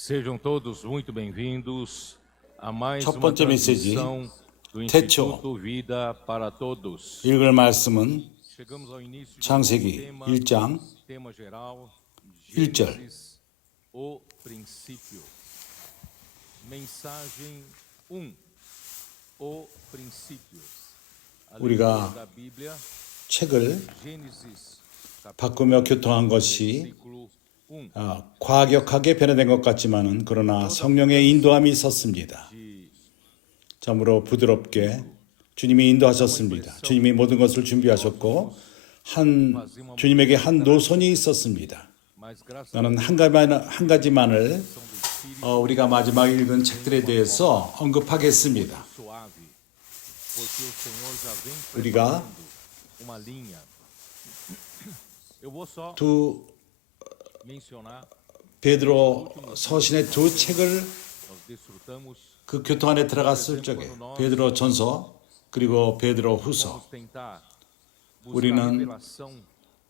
Sejam todos muito bem-vindos a mais 첫 uma 번째 메시지, transmissão do 태초. Instituto Vida para Todos. 읽을 말씀은 Chegamos ao início de um 창세기 tema, 1장 tema geral, 1절. Gênesis, o princípio. Mensagem 1, o princípio. A 우리가 leitura da Bíblia, 책을 Gênesis, 바꾸며 교통한 것이 versículo 1. 과격하게 변화된 것 같지만은 그러나 성령의 인도함이 있었습니다. 참으로 부드럽게 주님이 인도하셨습니다. 주님이 모든 것을 준비하셨고 주님에게 한 노선이 있었습니다. Mas graças 나는 한 가지만을 우리가 마지막에 읽은 책들에 대해서 언급하겠습니다. suave, porque o Senhor já vem 우리가 preparando uma linha. Eu vou só 두 mencionar, 베드로 서신의 두 책을 nós desfrutamos, 그 교통 안에 들어갔을 적에 베드로 전서 그리고 베드로 후서 vamos tentar buscar a 우리는 revelação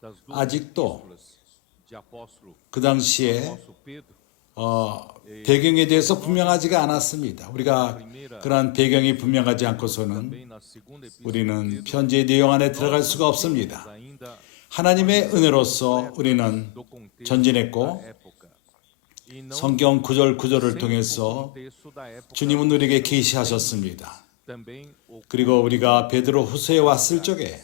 das duas 아직도 epístolas de apóstolo, 그 당시에 apóstolo Pedro, 배경에 대해서 분명하지가 않았습니다. 우리가 그러한 배경이 분명하지 않고서는 bem na segunda epístola 우리는 편지의 내용 안에 들어갈 수가 없습니다. ainda 하나님의 은혜로서 우리는 do contexto 전진했고 da época. E não 성경 구절 구절을 sem o 통해서 contexto da época 주님은 우리에게 계시하셨습니다. também o 그리고 우리가 베드로 후서에 왔을 적에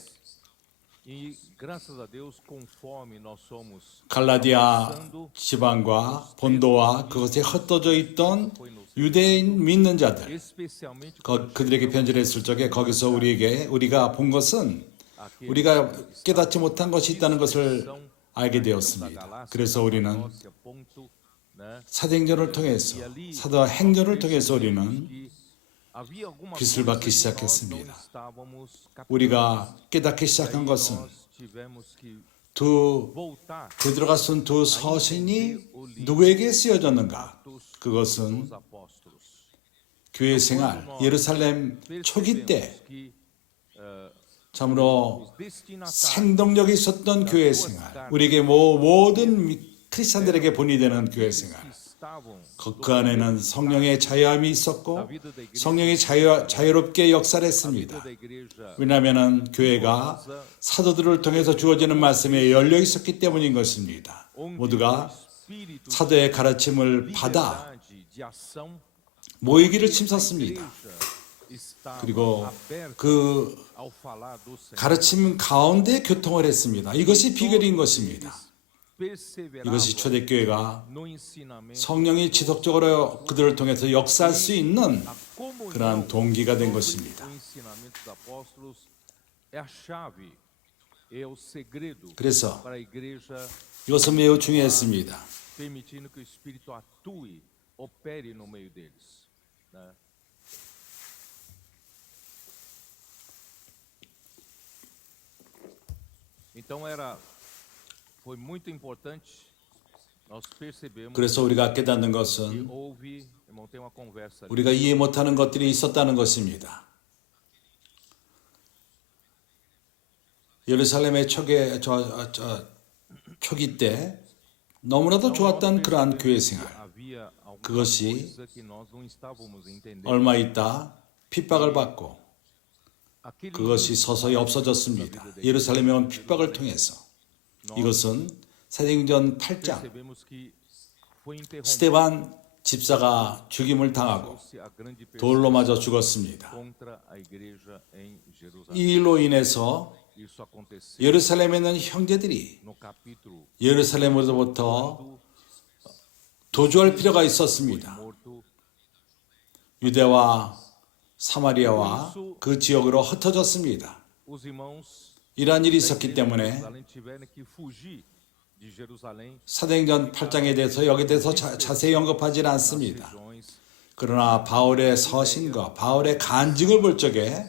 E graças a Deus, conforme nós somos 갈라디아 avançando, 지방과 본도와 그것에 흩어져 있던 유대인 믿는 자들 especialmente 그들에게 편지를 했을 적에 거기서 우리가 본 것은 우리가 깨닫지 못한 것이 있다는 것을 알게 되었습니다. 그래서 우리는 Galócia, Ponto, né? 사도행전을 통해서 사도행전을 통해서 우리는 Que havia alguma 빛을 coisa 받기 que nós não 시작했습니다. estávamos captando. 우리가 깨닫기 시작한 Aí 것은 nós tivemos que 두 voltar 베드로가 쓴 두 서신이 누구에게 쓰여졌는가? 그것은 aos apóstolos. 교회 생활, 예루살렘 초기 때 Que 참으로 os destinatários 생동력이 있었던 교회 생활, 우리에게 모든 크리스찬들에게 본이 되는 교회 생활, que estavam 그 안에는 성령의 자유함이 있었고 성령이 자유롭게 역사를 했습니다. da igreja 왜냐하면 교회가 사도들을 통해서 주어지는 말씀에 열려 있었기 때문인 것입니다. 모두가 espírito 사도의 가르침을 받아 liberdade de ação 모이기를 침섰습니다. estava 그리고 aberta 그 ao falar do Senhor. 가르침 가운데 교통을 했습니다. 이것이 비결인 것입니다. Perseveravam 이것이 초대교회가 no ensinamento, 성령이 지속적으로 그들을 통해서 역사할 수 있는 a comunhão 그러한 동기가 된 sobre 것입니다. o ensinamento dos apóstolos é a chave, é o segredo 그래서 para a igreja, 이것은 매우 중요했습니다. permitindo que o Espírito atue, opere no meio deles, né? Então foi muito importante nós percebemos 그래서 우리가 깨닫는 que 것은 houve, irmão, tem uma conversa ali. 우리가 이해 못하는 것들이 있었다는 것입니다. 예루살렘의 초기 때 너무나도 좋았던 그러한 교회 생활, Havia alguma 그것이 coisa que nós não estávamos entendendo. 얼마 있다 핍박을 받고 Aquele 그것이 서서히 없어졌습니다. 예루살렘에 온 핍박을 통해서. 이것은 사도행전 8장 percebemos que foi interrompido 스데반 집사가 죽임을 당하고 a grande 돌로 맞아 죽었습니다. contra a igreja em Jerusalém. 이 일로 인해서 Isso aconteceu 예루살렘에 있는 형제들이 no capítulo 예루살렘으로부터 도주할 필요가 있었습니다. morto. 유대와 사마리아와 그 지역으로 흩어졌습니다. Os irmãos 이러한 일이 de 있었기 때문에 Jerusalém tiveram que fugir de Jerusalém, 사도행전 8장에 대해서 여기에 대해서 자세히 언급하지는 않습니다. regiões. 그러나 바울의 서신과 바울의 간증을 볼 적에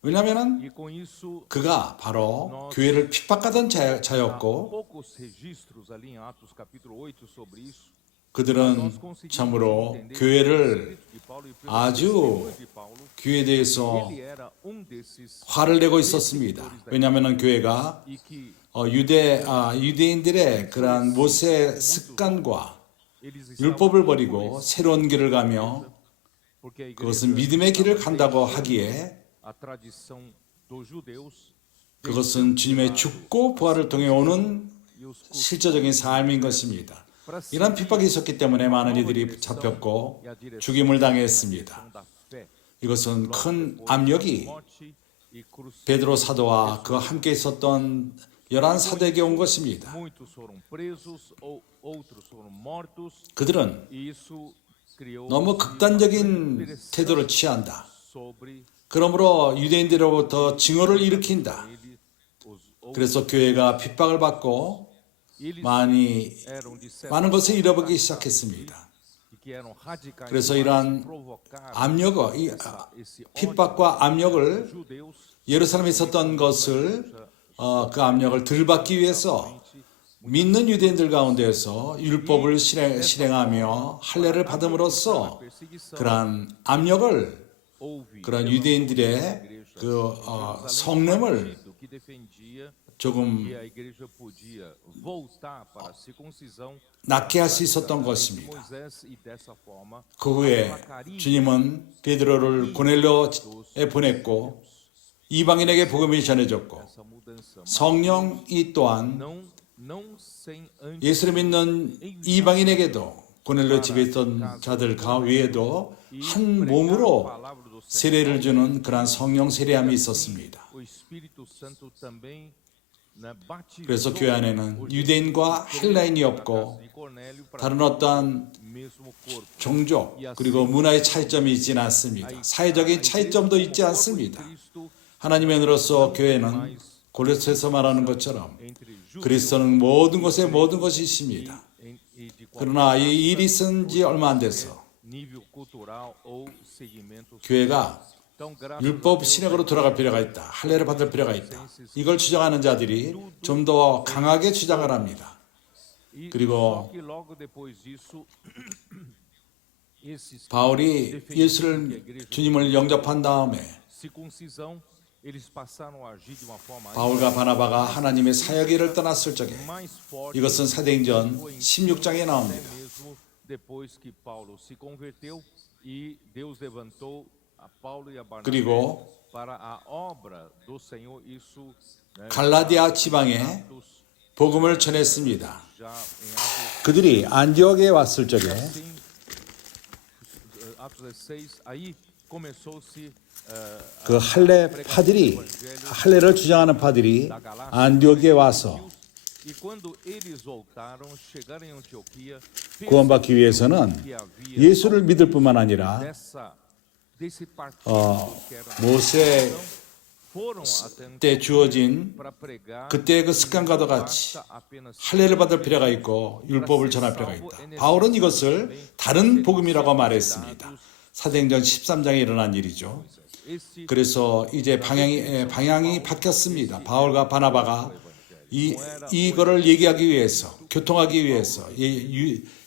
왜냐하면 E com isso, 그가 바로 교회를 핍박하던 há 자였고 poucos registros ali em Atos capítulo 8 sobre isso. 그들은 참으로 교회를 De Paulo e pelo 아주 testemunho de Paulo, 교회에 대해서 ele era desses 화를 내고 있었습니다. 왜냐하면 교회가 e que 유대인들의 그러한 모세 습관과 율법을 버리고 새로운 길을 가며 그것은 믿음의 길을 간다고 하기에 그것은 주님의 죽고 부활을 통해 오는 실제적인 삶인 것입니다. 이런 핍박이 있었기 때문에 많은 이들이 잡혔고 죽임을 당했습니다. 이것은 큰 압력이 베드로 사도와 그와 함께 있었던 11사도에게 온 것입니다. 그들은 너무 극단적인 태도를 취한다. 그러므로 유대인들로부터 증오를 일으킨다. 그래서 교회가 핍박을 받고 많은 것을 잃어버리기 시작했습니다. 그래서 이러한 핍박과 압력을 예루살렘에 있었던 것을 그 압력을 덜 받기 위해서 믿는 유대인들 가운데에서 율법을 실행하며 할례를 받음으로써 그러한 압력을 그런 유대인들의 그 성냄을 조금 낮게 할 수 있었던 것입니다. 그 후에 주님은 베드로를 고넬료에 보냈고 이방인에게 복음이 전해졌고 성령이 또한 예수를 믿는 이방인에게도 고넬료 집에 있던 자들 외에도 한 몸으로 세례를 주는 그러한 성령 세례함이 있었습니다. 그래서 교회 안에는 유대인과 헬라인이 없고 다른 어떠한 종족 그리고 문화의 차이점이 있지는 않습니다. 사회적인 차이점도 있지 않습니다. 하나님의 은혜로서 교회는 고린도서에서 말하는 것처럼 그리스도는 모든 곳에 모든 것이 있습니다. 그러나 이 일이 쓴 지 얼마 안 돼서 교회가 율법 신학으로 돌아갈 필요가 있다. 할례를 받을 필요가 있다. 이걸 주장하는 자들이 좀 더 강하게 주장을 합니다. 그리고 바울이 주님을 영접한 다음에 바울과 바나바가 하나님의 사역일을 떠났을 적에 이것은 사도행전 16장에 나옵니다. 그리고 갈라디아 지방에 복음을 전했습니다. 그들이 안디옥에 왔을 적에 그 할례를 주장하는 파들이 안디옥에 와서 구원받기 위해서는 예수를 믿을 뿐만 아니라 모세 때 주어진 그때의 그 습관과도 같이 할례를 받을 필요가 있고 율법을 전할 필요가 있다. 바울은 이것을 다른 복음이라고 말했습니다. 사도행전 13장에 일어난 일이죠. 그래서 이제 방향이 바뀌었습니다. 바울과 바나바가 이거를 얘기하기 위해서, 교통하기 위해서,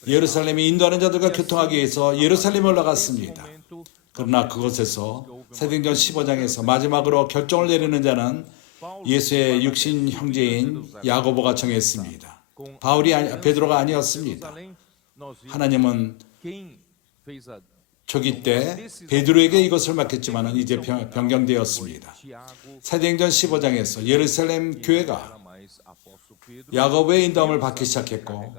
예루살렘에 인도하는 자들과 교통하기 위해서 예루살렘에 올라갔습니다. 그러나 그곳에서 사도행전 15장에서 마지막으로 결정을 내리는 자는 예수의 육신 형제인 야고보가 정했습니다. 베드로가 아니었습니다. 하나님은 초기 때 베드로에게 이것을 맡겼지만 이제 변경되었습니다. 사도행전 15장에서 예루살렘 교회가 야고보의 인도함을 받기 시작했고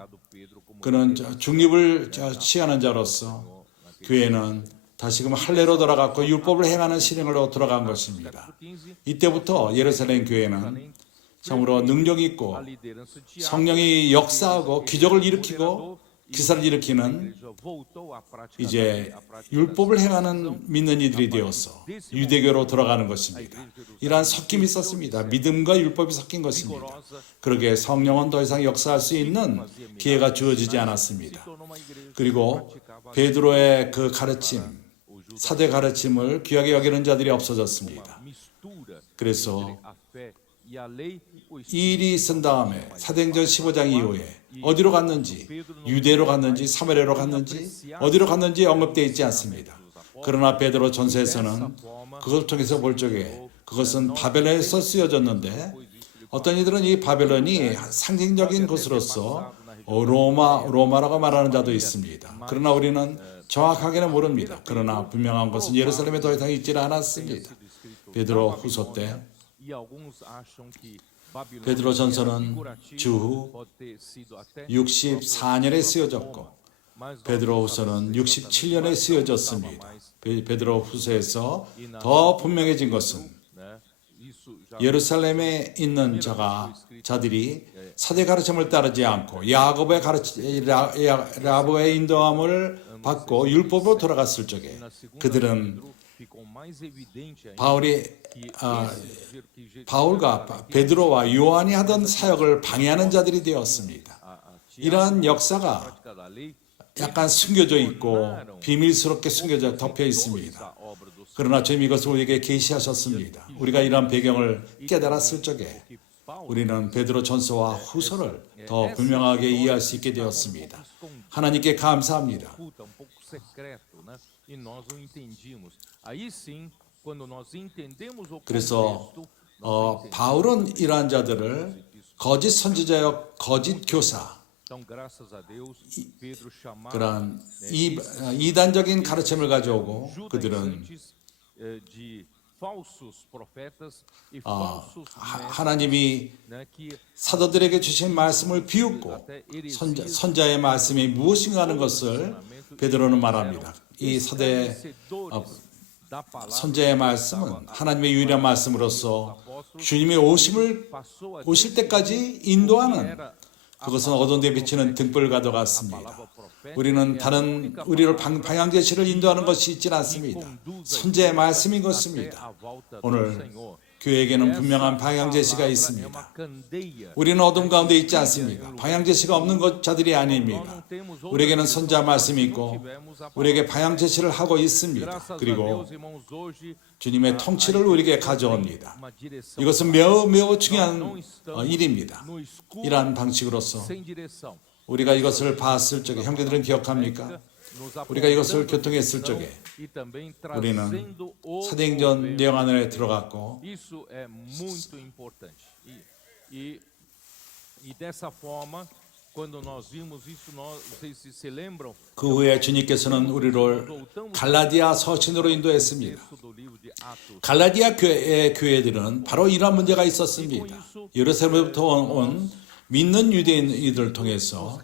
그는 중립을 취하는 자로서 교회는 다시금 할례로 돌아갔고 율법을 행하는 실행으로 돌아간 것입니다. 이때부터 예루살렘 교회는 참으로 능력 있고 성령이 역사하고 기적을 일으키고 기사를 일으키는 이제 율법을 행하는 믿는 이들이 되어서 유대교로 돌아가는 것입니다. 이러한 섞임이 있었습니다. 믿음과 율법이 섞인 것입니다. 그러게 성령은 더 이상 역사할 수 있는 기회가 주어지지 않았습니다. 그리고 베드로의 그 가르침, 사도의 가르침을 귀하게 여기는 자들이 없어졌습니다. 그래서 이 일이 있은 다음에 사도행전 15장 이후에 어디로 갔는지, 유대로 갔는지, 사마리아로 갔는지, 어디로 갔는지 언급되어 있지 않습니다. 그러나 베드로 전서에서는 그것을 통해서 볼 적에 그것은 바벨론에서 쓰여졌는데 어떤 이들은 이 바벨론이 상징적인 것으로서 로마라고 말하는 자도 있습니다. 그러나 우리는 정확하게는 모릅니다. 그러나 분명한 것은 예루살렘에 더 이상 있지 않았습니다. 베드로 후서 때 베드로 전서는 주후 64년에 쓰여졌고 베드로 후서는 67년에 쓰여졌습니다. 베드로 후서에서 더 분명해진 것은 예루살렘에 있는 자들이 사대 가르침을 따르지 않고 야곱의 인도함을 받고 율법으로 돌아갔을 적에 그들은 바울과 베드로와 요한이 하던 사역을 방해하는 자들이 되었습니다. 이러한 역사가 약간 숨겨져 있고 비밀스럽게 숨겨져 덮여 있습니다. 그러나 주님 이것을 우리에게 계시하셨습니다. 우리가 이러한 배경을 깨달았을 적에 우리는 베드로 전서와 후서를 더 분명하게 이해할 수 있게 되었습니다. 하나님께 감사합니다. 그래서 바울은 이러한 자들을 거짓 선지자여 거짓 교사 그런 이단적인 가르침을 가져오고 그들은 하나님이 사도들에게 주신 말씀을 비웃고 선자의 말씀이 무엇인가 하는 것을 베드로는 말합니다. 이 사대 선자의 말씀은 하나님의 유일한 말씀으로서 주님의 오실 때까지 인도하는 그것은 어두운 데 비치는 등불과도 같습니다. 우리는 우리를 방향 제시를 인도하는 것이 있지 않습니다. 선지의 말씀인 것입니다. 오늘 교회에게는 분명한 방향 제시가 있습니다. 우리는 어둠 가운데 있지 않습니다. 방향 제시가 없는 자들이 아닙니다. 우리에게는 선지자 말씀이 있고 우리에게 방향 제시를 하고 있습니다. 그리고 주님의 통치를 우리에게 가져옵니다. 이것은 매우 중요한 일입니다. 이러한 방식으로서 우리가 이것을 봤을 적에 형제들은 기억합니까? 우리가 이것을 교통했을 적에 우리는 사도행전 내용 안에 들어갔고 그 후에 주님께서는 우리를 갈라디아 서신으로 인도했습니다. 갈라디아 교회들은 바로 이러한 문제가 있었습니다. 예루살렘부터 온 믿는 유대인들을 통해서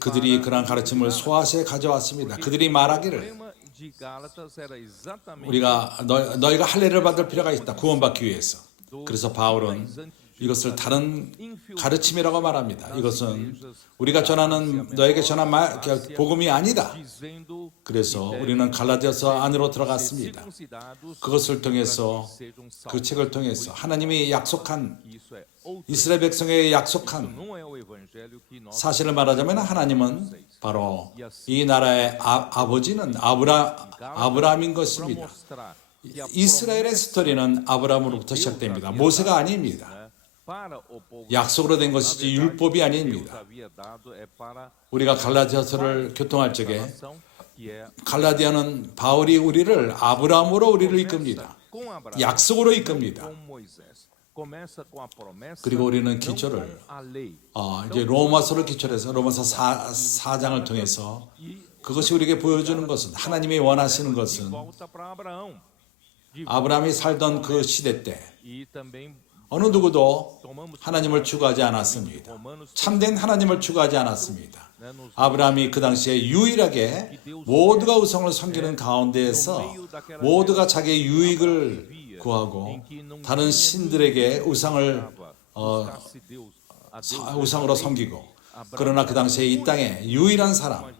그들이 그러한 가르침을 소아시에 가져왔습니다. 그들이 말하기를 너희가 할례를 받을 필요가 있다. 구원받기 위해서. 그래서 바울은 이것을 다른 가르침이라고 말합니다. 이것은 우리가 전하는 너에게 전한 복음이 아니다. 그래서 우리는 갈라디아서 안으로 들어갔습니다. 그것을 통해서 그 책을 통해서 하나님이 약속한 이스라엘 백성에게 약속한 사실을 말하자면 하나님은 바로 이 나라의 아버지는 아브라함인 것입니다. 이스라엘의 스토리는 아브라함으로부터 시작됩니다. 모세가 아닙니다. 약속으로 된 것이지 율법이 아닙니다. 우리가 갈라디아서를 교통할 적에 갈라디아는 바울이 우리를 아브라함으로 우리를 이끕니다. 약속으로 이끕니다. 그리고 우리는 기초를 이제 로마서를 기초로 해서 로마서 4장을 통해서 그것이 우리에게 보여주는 것은 하나님이 원하시는 것은 아브라함이 살던 그 시대 때 어느 누구도 하나님을 추구하지 않았습니다. 참된 하나님을 추구하지 않았습니다. 아브라함이 그 당시에 유일하게 모두가 우상을 섬기는 가운데에서 모두가 자기의 유익을 구하고 다른 신들에게 우상으로 섬기고 그러나 그 당시에 이 땅에 유일한 사람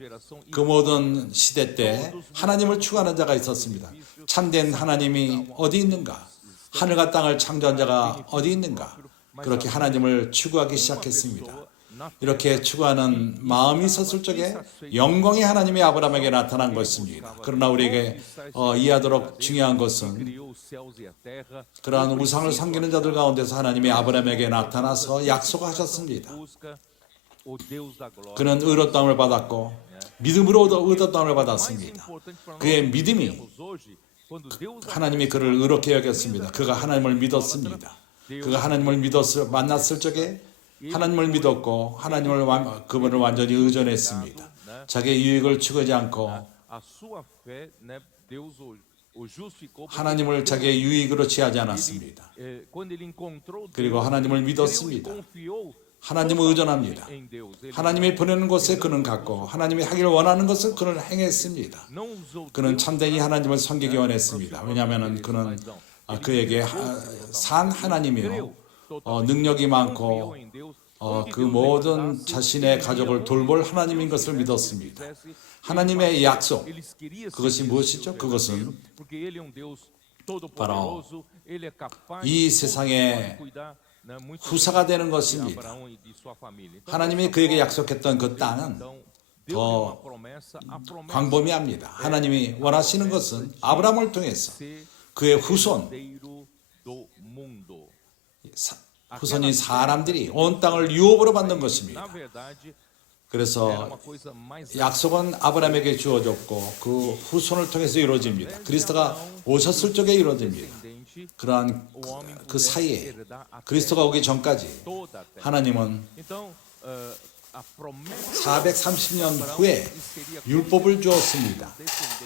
그 모든 시대 때 하나님을 추구하는 자가 있었습니다. 참된 하나님이 어디 있는가? 하늘과 땅을 창조한 자가 어디 있는가? 그렇게 하나님을 추구하기 시작했습니다. 이렇게 추구하는 마음이 있었을 적에 영광의 하나님이 아브라함에게 나타난 것입니다. 그러나 우리에게 이해하도록 중요한 것은 그러한 우상을 섬기는 자들 가운데서 하나님이 아브라함에게 나타나서 약속하셨습니다. 그는 의롭다함을 받았고 믿음으로 의롭다함을 받았습니다. 그의 믿음이 하나님이 그를 의롭게 여겼습니다. 그가 하나님을 믿었습니다. 그가 하나님을 만났을 적에 하나님을 믿었고 그분을 완전히 의존했습니다. 자기의 유익을 추구하지 않고 a sua fé, né, Deus o justificou. 하나님을 자기의 유익으로 취하지 않았습니다. Quando ele encontrou 그리고 Deus, 하나님을 ele 믿었습니다. confiou 하나님을 의존합니다. em Deus. Ele 하나님이 보내는 곳에 그는 갔고 하나님이 하기를 원하는 것을 그는 행했습니다. não usou 그는 참되이 하나님을 섬기기 원했습니다. 왜냐하면 그는 그에게 산 하나님이요 능력이 많고 그 모든 자신의 가족을 돌볼 하나님인 것을 믿었습니다. 하나님의 약속, 그것이 무엇이죠? 그것은 바로 이 세상의 후사가 되는 것입니다. 하나님이 그에게 약속했던 그 땅은 더 광범위합니다. 하나님이 원하시는 것은 아브라함을 통해서 그의 후손인 사람들이 온 땅을 유업으로 받는 것입니다. 그래서 약속은 아브라함에게 주어졌고 그 후손을 통해서 이루어집니다. 그리스도가 오셨을 적에 이루어집니다. 그러한 그 사이에 그리스도가 오기 전까지 하나님은 430년 후에 율법을 주었습니다.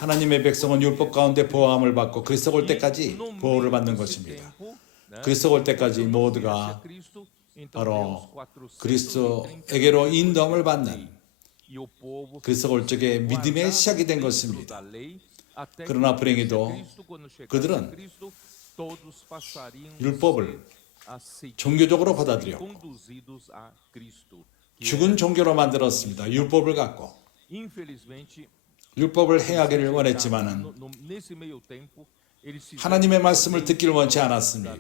하나님의 백성은 율법 가운데 보호함을 받고 그리스도가 올 때까지 보호를 받는 것입니다. 그리스도가 올 때까지 모두가 바로 그리스도에게로 인도함을 받는 그리스도가 올 적에 믿음의 시작이 된 것입니다. 그러나 불행히도 그들은 율법을 종교적으로 받아들였고 죽은 종교로 만들었습니다. 율법을 갖고 율법을 행하기를 원했지만은 하나님의 말씀을 듣기를 원치 않았습니다.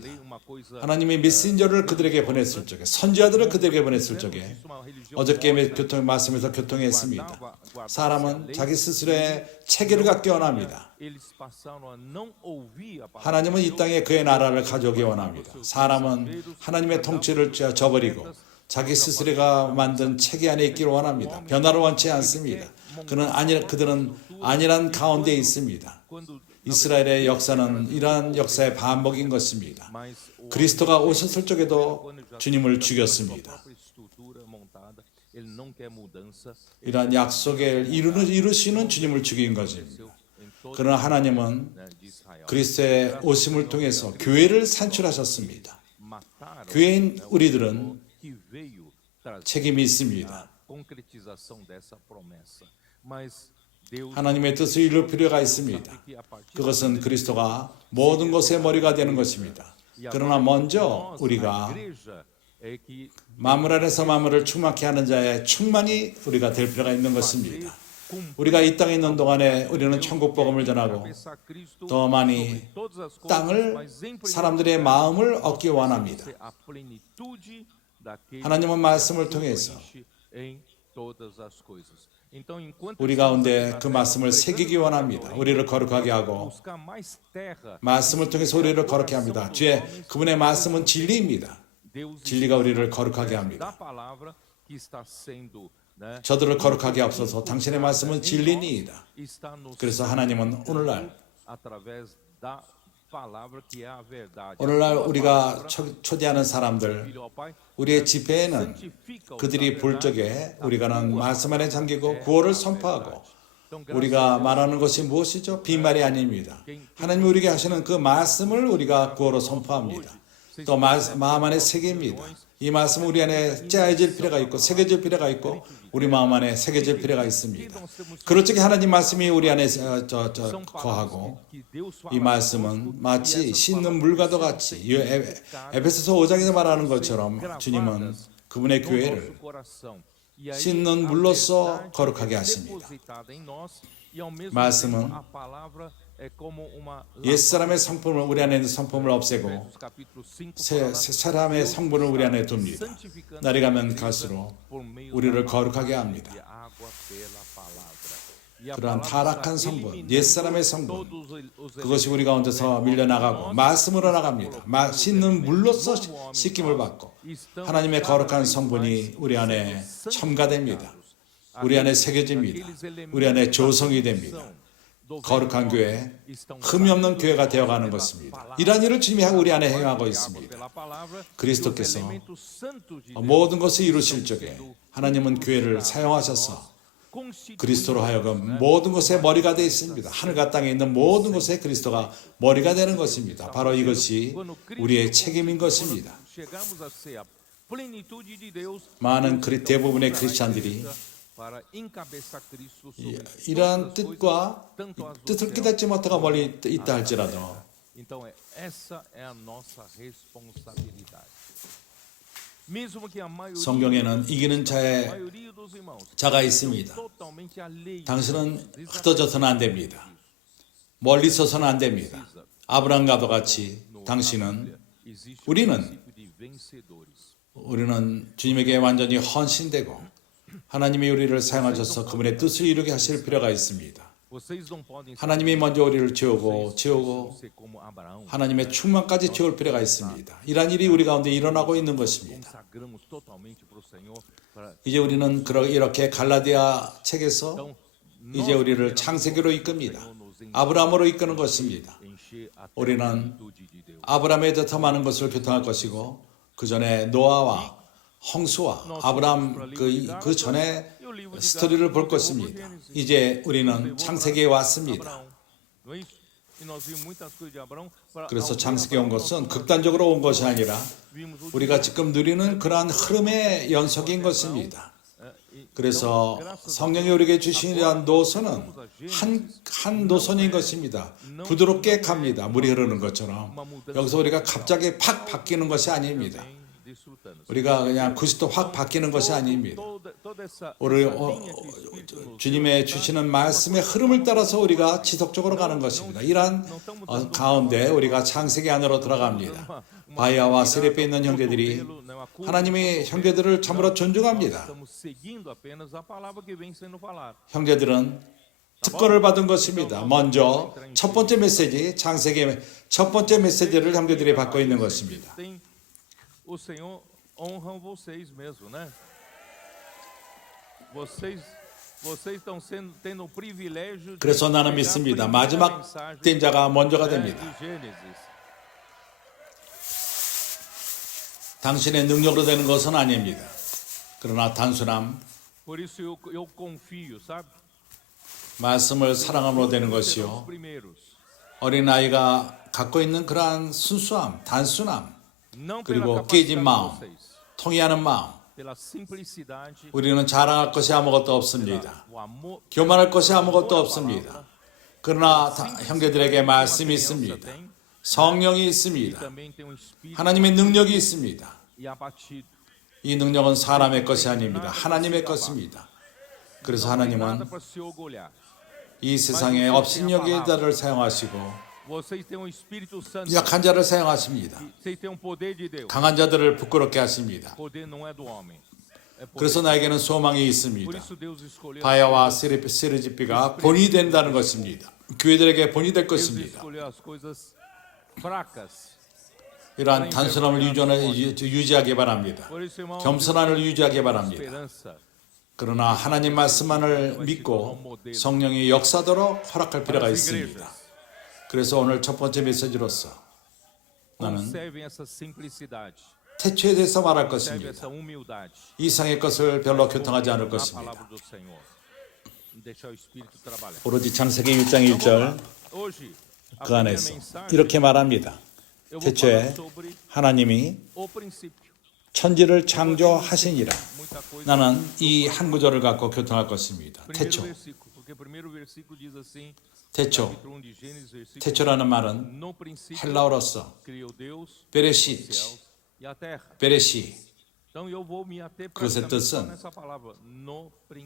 하나님이 메신저를 그들에게 보냈을 적에 선지자들을 그들에게 보냈을 적에 어저께 말씀에서 교통했습니다. 사람은 자기 스스로의 체계를 갖기 원합니다. 하나님은 이 땅에 그의 나라를 가져오기 원합니다. 사람은 하나님의 통치를 저버리고 자기 스스로가 만든 체계 안에 있기를 원합니다. 변화를 원치 않습니다. 그들은 안일한 가운데 있습니다. 이스라엘의 역사는 이러한 역사의 반복인 것입니다. 그리스도가 오셨을 적에도 주님을 죽였습니다. 이러한 약속을 이루시는 주님을 죽인 것입니다. 그러나 하나님은 그리스도의 오심을 통해서 교회를 산출하셨습니다. 교회인 우리들은 책임이 있습니다. 하나님의 뜻을 이룰 필요가 있습니다. 그것은 그리스도가 모든 것의 머리가 되는 것입니다. 그러나 먼저 우리가 만물 안에서 만물을 충만케 하는 자의 충만이 우리가 될 필요가 있는 것입니다. 우리가 이 땅에 있는 동안에 우리는 천국 복음을 전하고 더 많이 땅을 사람들의 마음을 얻기 원합니다. 하나님은 말씀을 통해서 우리 가운데 그 말씀을 새기기 원합니다. 우리를 거룩하게 하고 말씀을 통해서 우리를 거룩하게 합니다. 주의 그분의 말씀은 진리입니다. 진리가 우리를 거룩하게 합니다. 저들을 거룩하게 앞서서 당신의 말씀은 진리니이다. 그래서 하나님은 오늘날 우리가 초대하는 사람들, 우리의 집회에는 그들이 볼 적에 우리가는 말씀 안에 잠기고 구원을 선포하고 우리가 말하는 것이 무엇이죠? 빈말이 아닙니다. 하나님이 우리에게 하시는 그 말씀을 우리가 구원으로 선포합니다. 또 마음 안에 새깁니다. 이 말씀은 우리 안에 짜여질 필요가 있고 새겨질 필요가 있고 우리 마음 안에 새겨질 필요가 있습니다. 그럴 적에 하나님 말씀이 우리 안에 거하고 이 말씀은 마치 씻는 물과도 같이 에베소서 5장에서 말하는 것처럼 주님은 그분의 교회를 씻는 물로써 거룩하게 하십니다. 말씀은 옛사람의 성품을 우리 안에 있는 성품을 없애고 새 사람의 성분을 우리 안에 둡니다. 날이 가면 갈수록 우리를 거룩하게 합니다. 그러한 타락한 성분, 옛사람의 성분, 그것이 우리 가운데서 밀려나가고 말씀으로 나갑니다. 씻는 물로써 씻김을 받고 하나님의 거룩한 성분이 우리 안에 첨가됩니다. 우리 안에 새겨집니다. 우리 안에 조성이 됩니다. 거룩한 교회, 흠이 없는 교회가 되어가는 것입니다. 이러한 일을 주님이 우리 안에 행하고 있습니다. 그리스도께서 모든 것을 이루실 적에 하나님은 교회를 사용하셔서 그리스도로 하여금 모든 것의 머리가 되어 있습니다. 하늘과 땅에 있는 모든 것에 그리스도가 머리가 되는 것입니다. 바로 이것이 우리의 책임인 것입니다. 많은 대부분의 크리스찬들이 이러한 뜻을 깨닫지 못하고 멀리 있다 할지라도 성경에는 이기는 자가 있습니다. 당신은 흩어져서는 안 됩니다. 멀리 서서는 안 됩니다. 아브라함과도 같이 우리는 주님에게 완전히 헌신되고 하나님이 우리를 사용하셔서 그분의 뜻을 이루게 하실 필요가 있습니다. 하나님이 먼저 우리를 채우고 하나님의 충만까지 채울 필요가 있습니다. 이러한 일이 우리 가운데 일어나고 있는 것입니다. 이제 우리는 이렇게 갈라디아 책에서 이제 우리를 창세기로 이끕니다. 아브라함으로 이끄는 것입니다. 우리는 아브라함에 더 많은 것을 교통할 것이고 그 전에 노아와 홍수와 아브라함 그 전에 스토리를 볼 것입니다. 이제 우리는 창세기에 왔습니다. 그래서 창세기에 온 것은 극단적으로 온 것이 아니라 우리가 지금 누리는 그러한 흐름의 연속인 것입니다. 그래서 성령이 우리에게 주신 이러한 노선은 한 노선인 것입니다. 부드럽게 갑니다. 물이 흐르는 것처럼. 여기서 우리가 갑자기 팍 바뀌는 것이 아닙니다. 우리가 그냥 90도 확 바뀌는 것이 아닙니다. 우리 주님의 주시는 말씀의 흐름을 따라서 우리가 지속적으로 가는 것입니다. 이러한 가운데 우리가 창세기 안으로 들어갑니다. 바야와 세레페에 있는 형제들이 하나님의 형제들을 참으로 존중합니다. 형제들은 특권을 받은 것입니다. 먼저 첫 번째 메시지, 창세기의 첫 번째 메시지를 형제들이 받고 있는 것입니다. O Senhor honra vocês mesmo, né? Vocês estão tendo o privilégio. 그래서 나는 믿습니다. 마지막 된 자가 먼저가 됩니다. 당신의 능력으로 되는 것은 아닙니다. 그러나 단순함, Por isso eu confio, sabe? 말씀을 사랑함으로 되는 것이요. 어린아이가 갖고 있는 그러한 순수함, 단순함, 그리고 깨진 마음, 통해하는 마음. 우리는 자랑할 것이 아무것도 없습니다. 교만할 것이 아무것도 없습니다. 그러나 형제들에게 말씀이 있습니다. 성령이 있습니다. 하나님의 능력이 있습니다. 이 능력은 사람의 것이 아닙니다. 하나님의 것입니다. 그래서 하나님은 이 세상에 업신여기의 자를 사용하시고 약한 자를 사용하십니다. 강한 자들을 부끄럽게 하십니다. 그래서 나에게는 소망이 있습니다. 바야와 세르지피가 본이 된다는 것입니다. 교회들에게 본이 될 것입니다. 이러한 단순함을 유지하기 바랍니다. 겸손함을 유지하기 바랍니다. 그러나 하나님 말씀만을 믿고 성령의 역사도록 허락할 필요가 있습니다. 그래서 오늘 첫 번째 메시지로서 나는 태초에 대해서 말할 것입니다. 이상의 것을 별로 교통하지 않을 것입니다. 오로지 창세기 1장 1절 그 안에서 이렇게 말합니다. 태초에 하나님이 천지를 창조하시니라. 나는 이 한 구절을 갖고 교통할 것입니다. 태초. 태초라는 말은 헬라어로서 베레시, 그것의 뜻은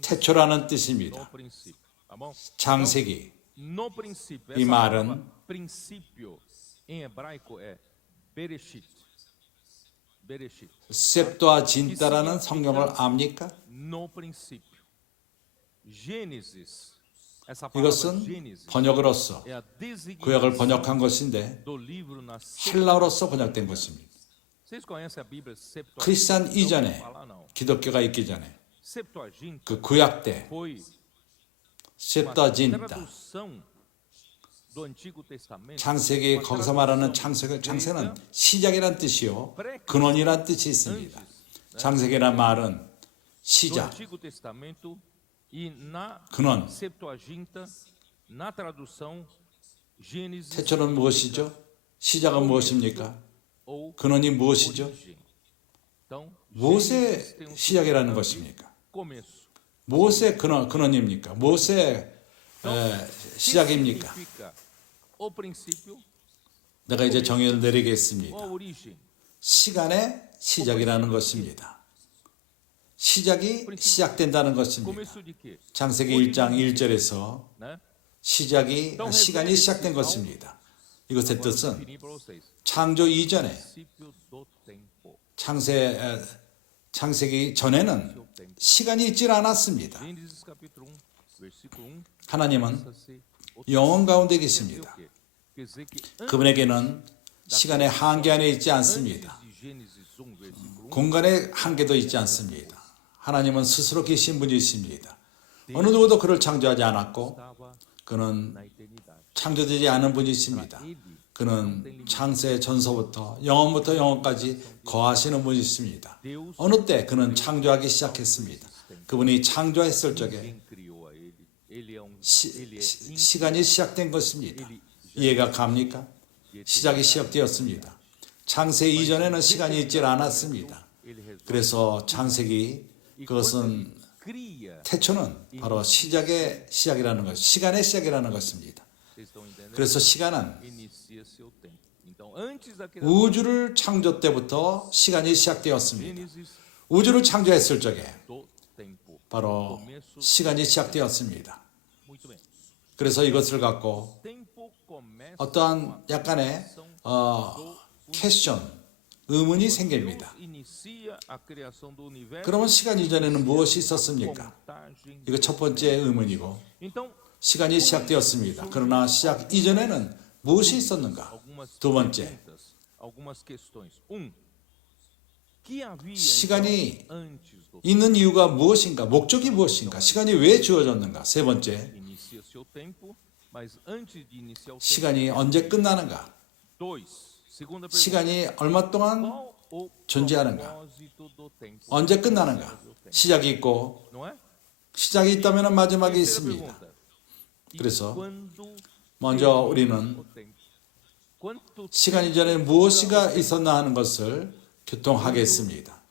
태초라는 뜻입니다. 창세기. 이 말은 셉토아진타라는 성경을 압니까? 이것은 번역으로서 구약을 번역한 것인데 헬라어로서 번역된 것입니다. 크리스찬 이전에 기독교가 있기 전에 그 구약 때 셉토아진타 do Antigo Testamento, 창세기 uma 거기서 말하는 tradução 창세는 grega 시작이란 뜻이요 근원이란 뜻이 있습니다. 창세기란 말은 do 시작, Antigo Testamento e na 근원. Septuaginta, na tradução Gênesis 태초는 무엇이죠? 시작은 무엇입니까? ou 근원이 무엇이죠? origem. Então, 무엇의 Gênesis tem um 시작이라는 significado de 것입니까? começo. 무엇의 근원입니까? 무엇의 시작입니까? Significa o princípio 내가 이제 정의를 ou 내리겠습니다. a origem. 시간의 시작이라는 것입니다. 시작이 시작된다는 것입니다. Começo de quê? 창세기 1장 1절에서 Né? 시간이 시작된 것입니다. 이것의 Agora eu 뜻은 defini para vocês. 창조 이전에 Princípio do tempo. 창세기 전에는 시간이 있질 않았습니다. Gênesis capítulo 1, versículo 1. 하나님은 Passa-se o 영원 가운데 Quer dizer 계십니다. o quê? Quer dizer que antes 그분에게는 시간의 한계 안에 있지 않습니다. de Gênesis 1, versículo 1, 공간의 한계도 있지 않습니다. 하나님은 스스로 계신 분이십니다. 어느 누구도 그를 창조하지 않았고 estava 그는 na eternidade. 창조되지 않은 분이십니다. Ele 그는 창세 전서부터 영원부터 영원까지 거하시는 분이십니다. 어느 때 그는 창조하기 시작했습니다. 그분이 창조했을 적에 quem criou a ele. Ele é 시간이 시작된 것입니다. 이해가 갑니까? 시작이 시작되었습니다. 창세 이전에는 시간이 있질 않았습니다. ele resolve. 그래서 창세기 E quando 그것은 ele cria, 태초는 바로 시작의 시작이라는 것, 시간의 시작이라는 것입니다. vocês estão entendendo? 그래서 시간은 Inicia seu tempo. Então, antes da criação, 우주를 창조 때부터 시간이 시작되었습니다. Gênesis 우주를 창조했을 적에 do tempo. 바로 시간이 시작되었습니다. Muito bem. 그래서 이것을 갖고 Tempo começa 어떠한 약간의 퀘스천, 의문이 생깁니다. Deus inicia a criação do universo. 그러면 시간 이전에는 무엇이 있었습니까? Contagem. 이거 첫 번째 의문이고 Então, 시간이 시작되었습니다. 그러나 시작 이전에는 무엇이 있었는가? algumas 두 번째, perguntas, algumas questões. Que havia 시간이 então, antes do 있는 이유가 무엇인가? 목적이 무엇인가? 시간이 왜 주어졌는가? 세 번째, inicia seu tempo, mas antes de iniciar o tempo, 시간이 언제 끝나는가? segunda pergunta. 시간이 얼마 동안 Qual o 존재하는가? propósito do tempo? 언제 끝나는가? 시작이 있고 Não é? 시작이 있다면 마지막이 Terceira 있습니다. pergunta. E 그래서 quando 먼저 terminou 우리는 o tempo? Quanto 시간 이전에 무엇이가 있었나 하는 것을 교통하겠습니다.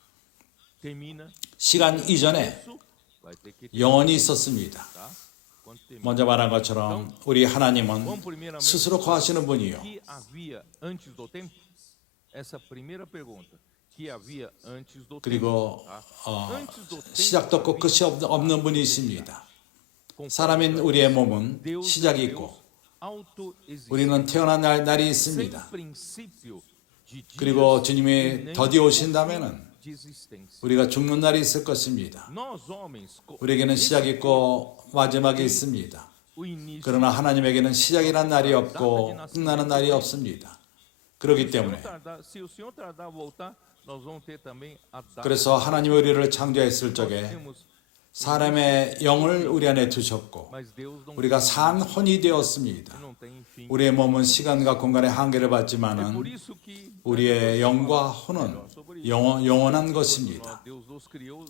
termina 시간 이전에 isso? Vai ter que 영원이 있었습니다. tá? Quando termina. 먼저 말한 것처럼 우리 하나님은 Vamos primeiramente 스스로 거하시는 분이요. que havia antes do tempo? Essa primeira pergunta. Que havia antes do tempo? 그리고 tá? Antes do tempo, 시작도 없고 끝이 없는 분이십니다. 사람인 우리의 몸은 Deus é 시작이 Deus 있고 autoexistente, 우리는 태어난 날이 sem 있습니다. princípio de dias 그리고 e 주님이 nem 더디 fim 오신다면은 de existência. 우리가 죽는 날이 있을 것입니다. Nós homens, 우리에게는 시작이 있고 마지막이 있습니다. o início 그러나 하나님에게는 시작이란 날이 없고 끝나는 날이 없습니다. 그렇기 때문에 se o Senhor tardar a voltar, nós vamos ter também a data. 그래서 하나님이 우리를 창조했을 Nós 적에 temos, 사람의 영을 우리 안에 두셨고 mas Deus não 우리가 tem 산 혼이 início, 되었습니다. não tem fim. 우리의 몸은 시간과 공간의 한계를 É por 받지만은 isso que 우리의 영과 혼은 영원한 것입니다. Deus nos criou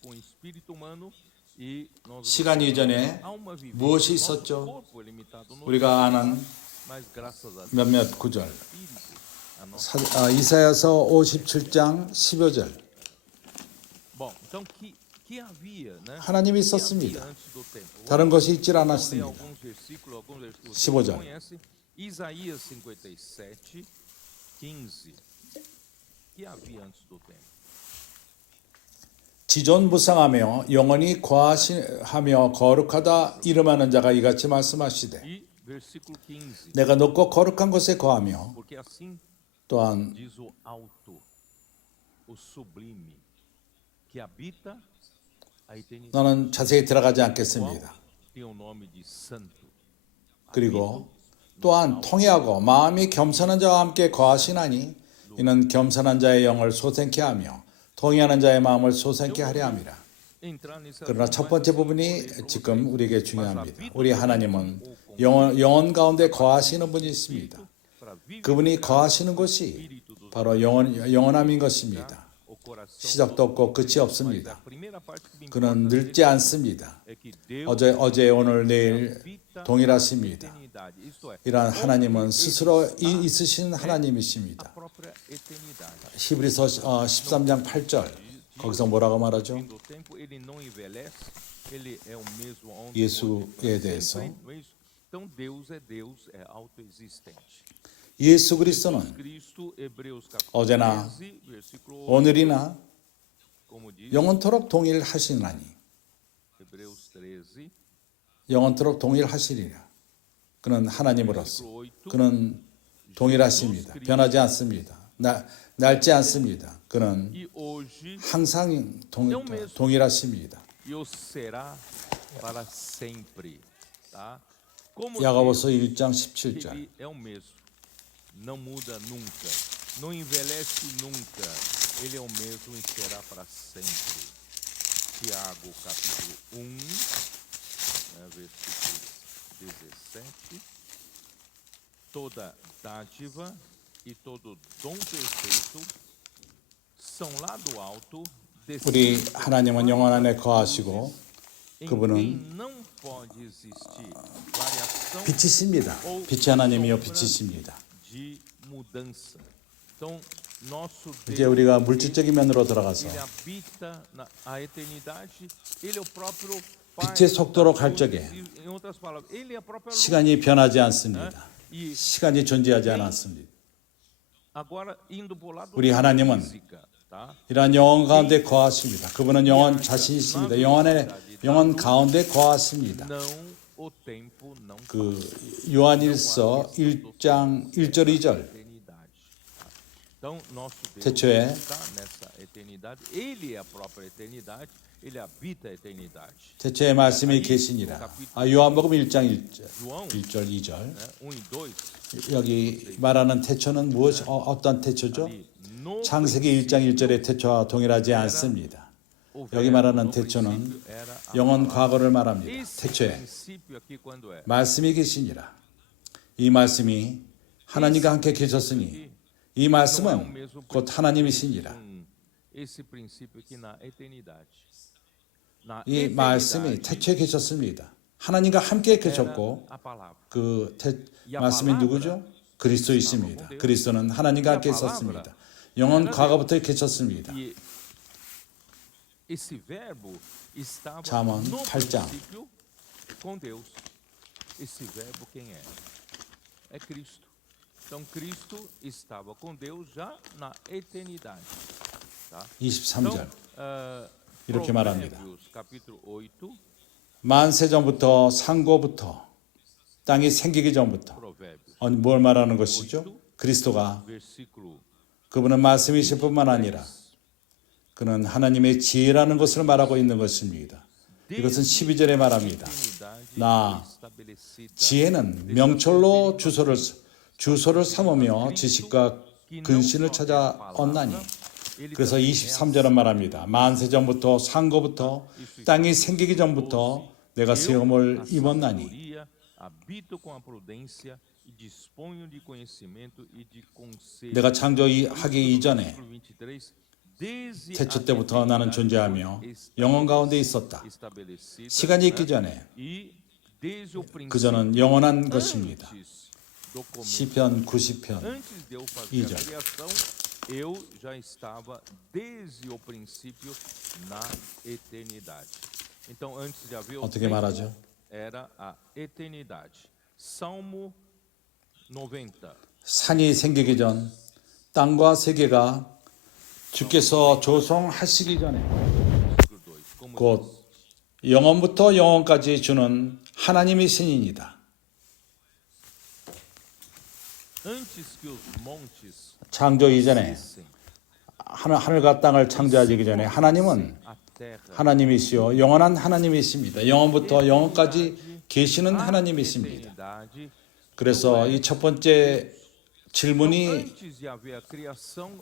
com o espírito humano e nós 시간 이전에 alma vivente. 무엇이 Nosso 있었죠? corpo é limitado no 우리가 아는 mas graças a Deus, 몇몇 구절 espírito, a nossa. 이사야서 57장 15절 Bom, então que havia, né? 하나님이 Que havia 있었습니다. antes do tempo. 다른 것이 있질 Vamos ler 않았습니다. alguns versículos que 15 você 절. conhece. Isaías 57, 15. Que havia antes do tempo. 지존무상하며 영원히 거하시하며 거룩하다 이름하는 자가 이같이 말씀하시되 E versículo 15. 내가 높고 거룩한 곳에 거하며 Porque assim 또한 diz o alto, o sublime, que habita a eternidade. 나는 자세히 들어가지 O 않겠습니다. alto tem o nome de santo. 그리고 또한 통회하고 마음이 겸손한 자와 함께 거하시나니 이는 겸손한 자의 영을 솟게 하며 통회하는 자의 마음을 솟게 하려 함이라. Entrar nesse 그러나 첫 번째 부분이 지금 우리에게 중요합니다. 우리 하나님은 영혼 가운데 거하시는 분이 있습니다. 그분이 거하시는 곳이 바로 영원함인 것입니다. 시작도 없고 끝이 없습니다. 그는 늙지 않습니다. 어제, 오늘, 내일 동일하십니다. 이러한 하나님은 스스로 있으신 하나님이십니다. 히브리서 13장 8절 거기서 뭐라고 말하죠? 예수에 대해서 예수 그리스도는 어제나 오늘이나 영원토록 동일하시나니 영원토록 동일하시리라. 그는 하나님으로서 그는 동일하십니다. 변하지 않습니다. 낡지 않습니다. 그는 항상 동일하십니다. 야고보서 1장 17절 não muda nunca, não envelhece nunca, ele é o mesmo e será para sempre. Tiago capítulo 1, versículo 17. Toda dádiva e todo dom perfeito são lá do alto, 우리 하나님은 영원 안에 거하시고 그분은 빛이십니다. 빛의 하나님이요 빛이십니다. 이제 우리가 물질적인 면으로 들어가서 빛의 속도로 갈 적에 시간이 변하지 않습니다. 시간이 존재하지 않았습니다. 우리 하나님은 이러한 영혼 가운데 거하십니다. 그분은 영혼 자신이십니다. 영혼 가운데 거하십니다. 그 요한일서 1장 1절 2절 태초에 태초에 말씀이 계시니라. 요한복음 1장 1절 2절 여기 말하는 태초는 어떤 태초죠? 창세기 1장 1절의 태초와 동일하지 않습니다. 여기 말하는 태초는 영원 과거를 말합니다. 태초에 말씀이 계시니라. 이 말씀이 하나님과 함께 계셨으니 이 말씀은 곧 하나님이시니라. 이 말씀이 태초에 계셨습니다. 하나님과 함께 계셨고 그 말씀이 누구죠? 그리스도이십니다. 그리스도는 하나님과 함께 있었습니다. 영원 과거부터 계셨습니다. 잠언 8장 Esse verbo quem é? É Cristo. Então Cristo estava com Deus já na eternidade. Tá? 23절 이렇게 말합니다. capítulo 8. 만세 전부터 상고부터 땅이 생기기 전부터 뭘 말하는 것이죠? 그리스도가 그분은 말씀이실 뿐만 아니라 그는 하나님의 지혜라는 것을 말하고 있는 것입니다. 이것은 12절에 말합니다. 나 지혜는 명철로 주소를 삼으며 지식과 근신을 찾아 얻나니. 그래서 23절은 말합니다. 만세 전부터 상고부터 땅이 생기기 전부터 내가 수염을 입었나니. 내가 창조하기 이전에 태초 때부터 나는 존재하며 영원 가운데 있었다. 시간이 있기 전에 그저는 영원한 것입니다. 시편 90편 2절 Eu já estava desde o princípio na eternidade. Então antes de haver o 어떻게 말하죠? era a eternidade. Salmo 90. 산이 생기기 전 땅과 세계가 주께서 조성하시기 전에 곧 영원부터 영원까지 주는 하나님의 신이니다. 창조 이전에 하늘과 땅을 창조하기 전에 하나님은 하나님이시요 영원한 하나님이십니다. 영원부터 영원까지 계시는 하나님이십니다. 그래서 이 첫 번째 질문이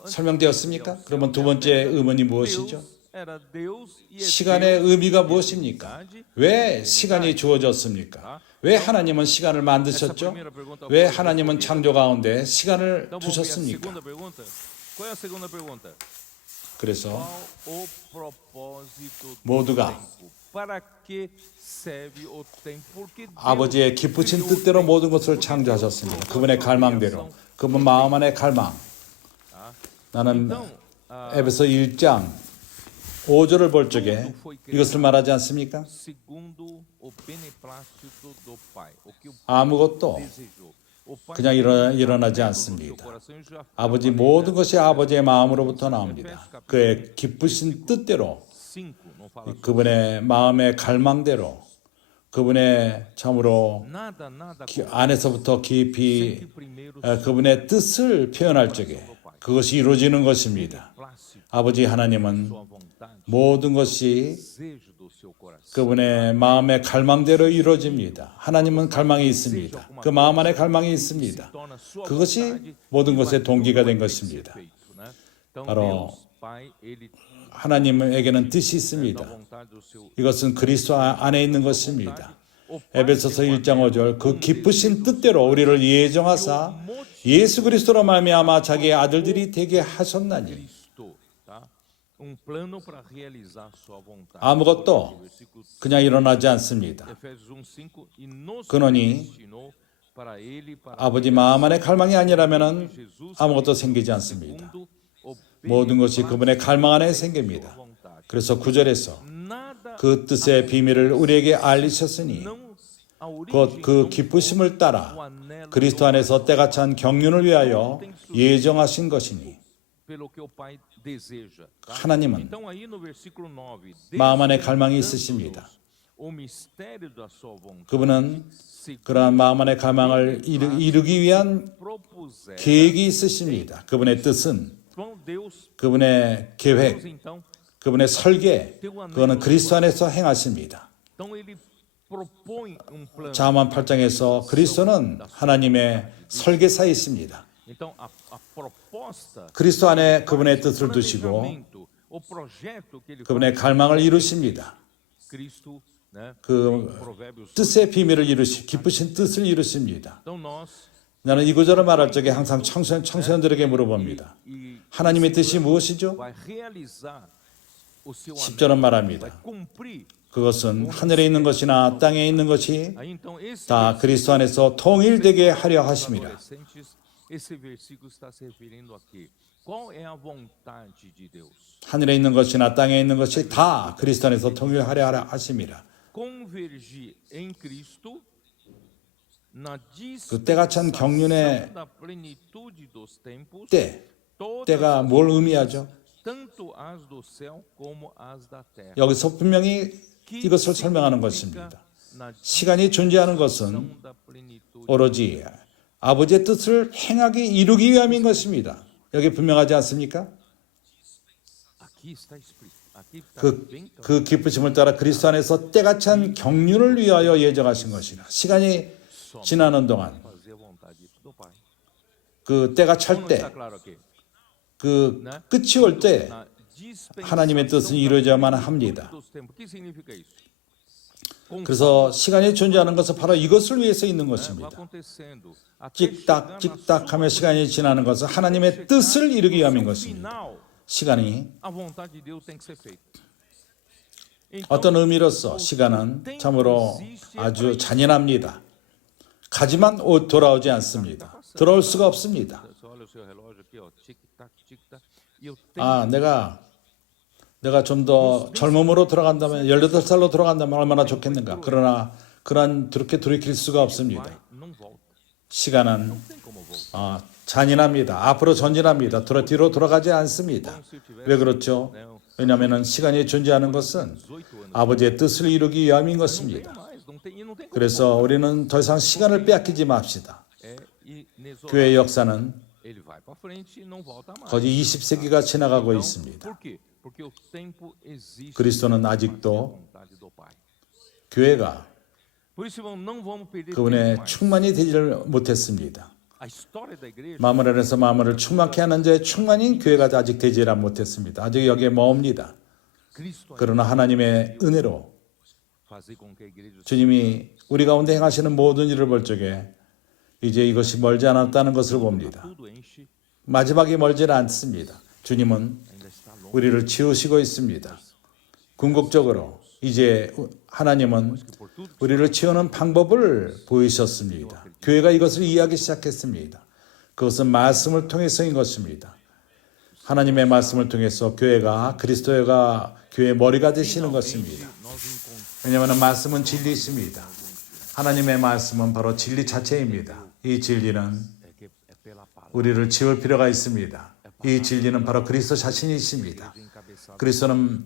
설명되었습니까? 그러면 두 번째 의문이 무엇이죠? 시간의 의미가 무엇입니까? 왜 시간이 주어졌습니까? 왜 하나님은 시간을 만드셨죠? 왜 하나님은 창조 가운데 시간을 두셨습니까? 그래서 모두가 아버지의 기쁘신 뜻대로 모든 것을 창조하셨습니다. 그분의 갈망대로, 그분 마음 안의 갈망. 나는 에베소 1장 5절을 볼 적에 이것을 말하지 않습니까? 아무것도 그냥 일어나지 않습니다. 아버지 모든 것이 아버지의 마음으로부터 나옵니다. 그의 기쁘신 뜻대로, 그분의 마음의 갈망대로, 그분의 참으로 안에서부터 깊이 그분의 뜻을 표현할 적에 그것이 이루어지는 것입니다. 아버지 하나님은 모든 것이 그분의 마음의 갈망대로 이루어집니다. 하나님은 갈망이 있습니다. 그 마음 안에 갈망이 있습니다. 그것이 모든 것의 동기가 된 것입니다. 바로 하나님에게는 뜻이 있습니다. 이것은 그리스도 안에 있는 것입니다. 에베소서 1장 5절 그 기쁘신 뜻대로 우리를 예정하사 예수 그리스도로 말미암아 자기의 아들들이 되게 하셨나니 아무것도 그냥 일어나지 않습니다. 그러니 아버지 마음 안에 갈망이 아니라면 아무것도 생기지 않습니다. 모든 것이 그분의 갈망 안에 생깁니다. 그래서 9절에서 그 뜻의 비밀을 우리에게 알리셨으니 곧 그 기쁘심을 따라 그리스도 안에서 때가 찬 경륜을 위하여 예정하신 것이니 하나님은 마음 안에 갈망이 있으십니다. 그분은 그러한 마음 안의 갈망을 이루기 위한 계획이 있으십니다. 그분의 뜻은, 그분의 계획, 그분의 설계, 그거는 그리스도 안에서 행하십니다. 자만 8장에서 그리스도는 하나님의 설계사이십니다. 그리스도 안에 그분의 뜻을 두시고 그분의 갈망을 이루십니다. 그 뜻의 비밀을 기쁘신 뜻을 이루십니다. 나는 이 구절을 말할 적에 항상 청소년들에게 물어봅니다. 하나님의 뜻이 무엇이죠? 10절은 말합니다. 그것은 하늘에 있는 것이나 땅에 있는 것이 다 그리스도 안에서 통일되게 하려 하심이라. 하늘에 있는 것이나 땅에 있는 것이 다 그리스도 안에서 통일하려 하심이라. 그 때가 찬 경륜의 때가 뭘 의미하죠? 여기서 분명히 이것을 설명하는 것입니다. 시간이 존재하는 것은 오로지 아버지의 뜻을 행하기 이루기 위함인 것입니다. 여기 분명하지 않습니까? 그 기쁘심을 따라 그리스도 안에서 때가 찬 경륜을 위하여 예정하신 것이라. 시간이 지나는 동안 그 때가 찰 때, 그 끝이 올 때 하나님의 뜻은 이루어져야만 합니다. 그래서 시간이 존재하는 것은 바로 이것을 위해서 있는 것입니다. 찍딱 찍딱 하며 시간이 지나는 것은 하나님의 뜻을 이루기 위함인 것입니다. 시간이 어떤 의미로서 시간은 참으로 아주 잔인합니다. 가지만 돌아오지 않습니다. 돌아올 수가 없습니다. 내가 좀 더 젊음으로 돌아간다면 18살로 돌아간다면 얼마나 좋겠는가. 그러나 그렇게 돌이킬 수가 없습니다. 시간은 잔인합니다. 앞으로 전진합니다. 뒤로 돌아가지 않습니다. 왜 그렇죠? 왜냐하면 시간이 존재하는 것은 아버지의 뜻을 이루기 위함인 것입니다. 그래서 우리는 더 이상 시간을 빼앗기지 맙시다. 교회의 역사는 거의 20세기가 지나가고 있습니다. 그리스도는 아직도 교회가 그분의 충만이 되지를 못했습니다. 마음을 안에서 마음을 충만케 하는 자의 충만인 교회가 아직 되지를 못했습니다. 아직 여기에 머뭅니다. 그러나 하나님의 은혜로 fazer com que a igreja 주님이 우리 가운데 행하시는 모든 일을 볼 적에 이제 이것이 멀지 않았다는 것을 봅니다. tudo enche, 마지막이 멀지 않습니다. 주님은 ainda está longe. 우리를 치우시고 있습니다. 궁극적으로 이제 하나님은 Por tudo 우리를 치우는 방법을 보이셨습니다. 교회가 이것을 이해하기 시작했습니다. 그것은 말씀을 통해서인 것입니다. 하나님의 말씀을 통해서 교회가 그리스도가 교회의 머리가 되시는 것입니다. nós encontramos 왜냐하면 말씀은 진리이십니다. 하나님의 말씀은 바로 진리 자체입니다. 이 진리는 que é pela palavra 우리를 지울 필요가 있습니다. 이 진리는 바로 그리스도 자신이십니다. 그리스도는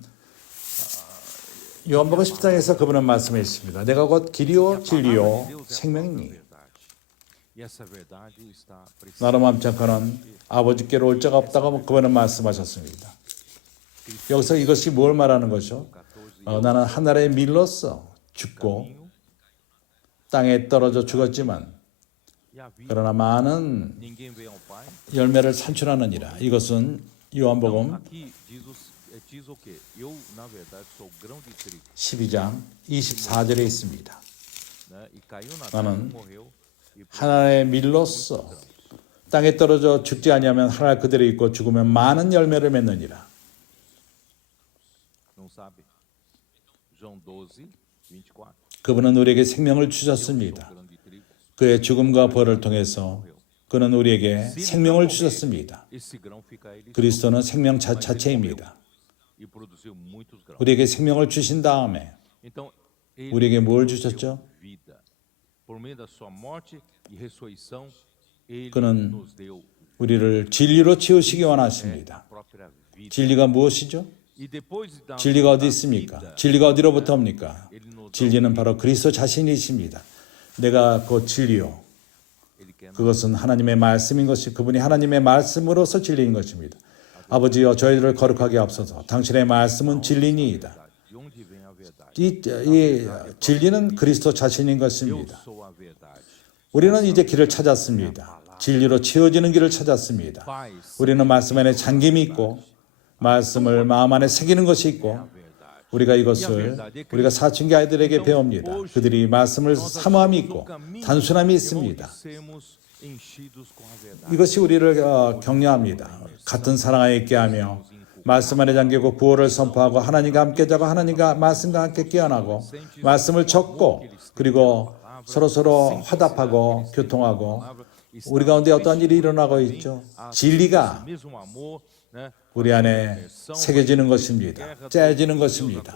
요한복음 10장에서 그분은 말씀했습니다. 내가 곧 길이요 진리요 생명이니 e essa verdade está precisa. 나로 맘지 않고는 아버지께로 올 자가 없다고 그분은 말씀하셨습니다. 여기서 이것이 뭘 말하는 것이죠? 나는 하늘의 밀로서 죽고 땅에 떨어져 죽었지만 E a vida, 그러나 많은 ninguém vem ao Pai. 열매를 산출하느니라. 이것은 요한복음 Aqui diz o quê? Eu, na verdade, sou grão de trigo, 12장 24절에 있습니다. né? E caiu na terra, 나는 morreu e 하나의 밀로서 땅에 떨어져 죽지 아니하면 하나 그대로 있고 죽으면 많은 열매를 맺느니라. não sabe. João 12, 24. 그분은 우리에게 생명을 주셨습니다. Grão de trigo. 그의 죽음과 벌을 통해서 그는 우리에게 생명을 주셨습니다. Esse grão fica a ele 그리스도는 생명 자체입니다. e produziu muitos grãos. 우리에게 생명을 주신 다음에 Então, ele 우리에게 뭘 produziu 주셨죠? vida. Por meio da sua morte e ressurreição, ele 그는 nos deu 우리를 진리로 치우시기 원하십니다. a própria vida. 진리가 무엇이죠? E depois da 진리가 어디 da 있습니까? vida, 진리가 어디로부터 옵니까? ele nos 진리는 바로 그리스도 자신이십니다. 내가 곧 진리요. ele quer 그것은 하나님의 말씀인 것이 그분이 하나님의 말씀으로서 진리인 것입니다. 아버지여 저희들을 거룩하게 앞서서 당신의 말씀은 진리니이다. de onde vem a verdade. 이 진리는 그리스도 자신인 Eu 것입니다. sou a verdade. 우리는 이제 길을 찾았습니다. 진리로 치워지는 길을 찾았습니다. Paz, 우리는 말씀 안에 잠김이 있고 말씀을 마음 안에 새기는 것이 있고 verdade. 우리가 이것을 우리가 사춘기 아이들에게 배웁니다. 그들이 말씀을 사모함이 있고 단순함이 있습니다. Sermos enchidos com a verdade. 이것이 우리를 격려합니다. 같은 사랑 안에 있게 하며 말씀 안에 잠기고 구호를 선포하고 하나님과 함께 자고 하나님과 말씀과 함께 깨어나고 말씀을 적고 그리고 서로서로 화답하고 교통하고 우리 가운데 어떠한 일이 일어나고 있죠. 진리가 Mesmo amor, né? 우리 안에 새겨지는 것입니다. 짜여지는 것입니다.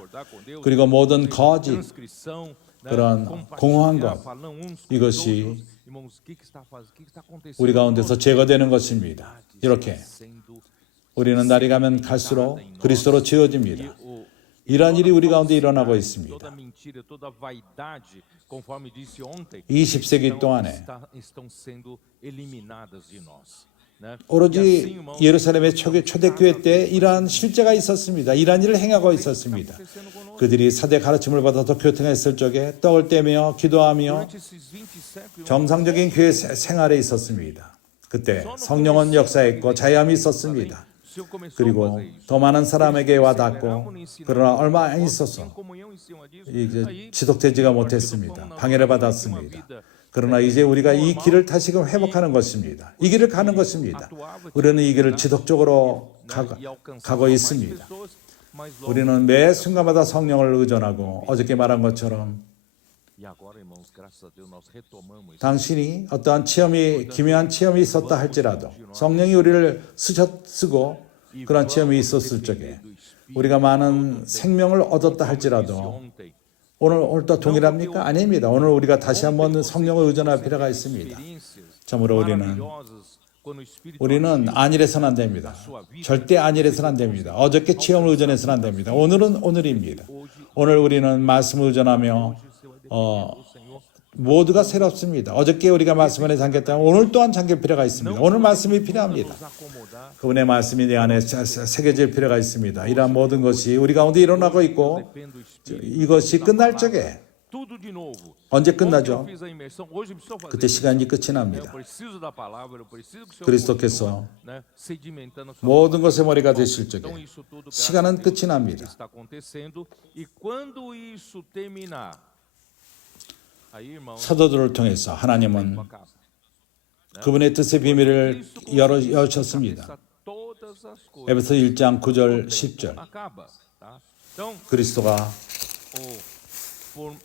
그리고 모든 거짓, Transcrição, né? 그런 공허한 것, Falando uns com os 이것이 outros. Irmãos, o que está fazendo? O que está acontecendo? 우리 가운데서 제거되는 것입니다. 이렇게 Sendo 우리는 날이 가면 갈수록 그리스도로 지어집니다. 이러한 일이 우리 가운데 일어나고 있습니다. toda mentira, toda vaidade, conforme disse ontem, 20세기 동안에 estão sendo eliminadas de nós. né? 오로지 예루살렘의 초대교회 때 이러한 실제가 있었습니다. 이러한 일을 행하고 있었습니다. 그들이 사대 가르침을 받아서 교통했을 적에 떡을 떼며 기도하며 Durante esses 20 séculos, 정상적인 교회 생활에 있었습니다. 그때 성령은 역사했고 자유함이 있었습니다. o Senhor começou a 그리고 fazer isso. 더 많은 사람에게 와닿고 그러나 얼마 안 있어서 Em comunhão em cima disso, 이제 aí, 지속되지가 못했습니다. 방해를 받았습니다. 그러나 이제 우리가 이 길을 다시금 회복하는 것입니다. 이 길을 가는 것입니다. 우리는 이 길을 지속적으로 가고 있습니다. mas logo, 우리는 매 순간마다 성령을 의존하고 어저께 말한 것처럼 e agora, irmãos, graças a Deus, nós retomamos isso. 당신이 어떠한 체험이 기묘한 체험이 있었다 할지라도 성령이 우리를 쓰고 그런 체험이 있었을 적에 우리가 많은 생명을 얻었다 할지라도 Ontem, 오늘도 동일합니까? 아닙니다. 오늘 우리가 다시 한번 성령을 의존할 필요가 있습니다. experiências 참으로 maravilhosas, quando o Espírito 우리는 안일해서는 안 됩니다. 절대 안일해서는 안 됩니다. 어저께 체험을 의존해서는 안 됩니다. 오늘은 오늘입니다. 오늘 우리는 말씀을 의존하며 모두가 새롭습니다. 어저께 우리가 말씀 안에 잠겼다면 오늘 또한 잠길 필요가 있습니다. 오늘 말씀이 필요합니다. nos acomodar, 그분의 말씀이 내 안에 새겨질 필요가 있습니다. 이러한 모든 것이 우리 가운데 일어나고 있고 depende do Espírito. 이것이 끝날 적에 tudo de novo. 언제 Como que eu 끝나죠? fiz a imersão? Hoje eu preciso fazer 그때 isso. 시간이 끝이 Eu 납니다. preciso da palavra, eu preciso que o Senhor 그리스도께서 continue, né, sedimentando a sua 모든 palavra. 것의 머리가 되실 적에 Então isso tudo graças a 시간은 Deus 끝이 납니다. está acontecendo e quando isso terminar, aí, irmãos, 사도들을 통해서 하나님은 acaba. 그분의 뜻의 비밀을 여셨습니다. Cabeça todas as coisas. 에베소 1장 9절 O 10절 tempo acaba, tá? Então, 그리스도가 por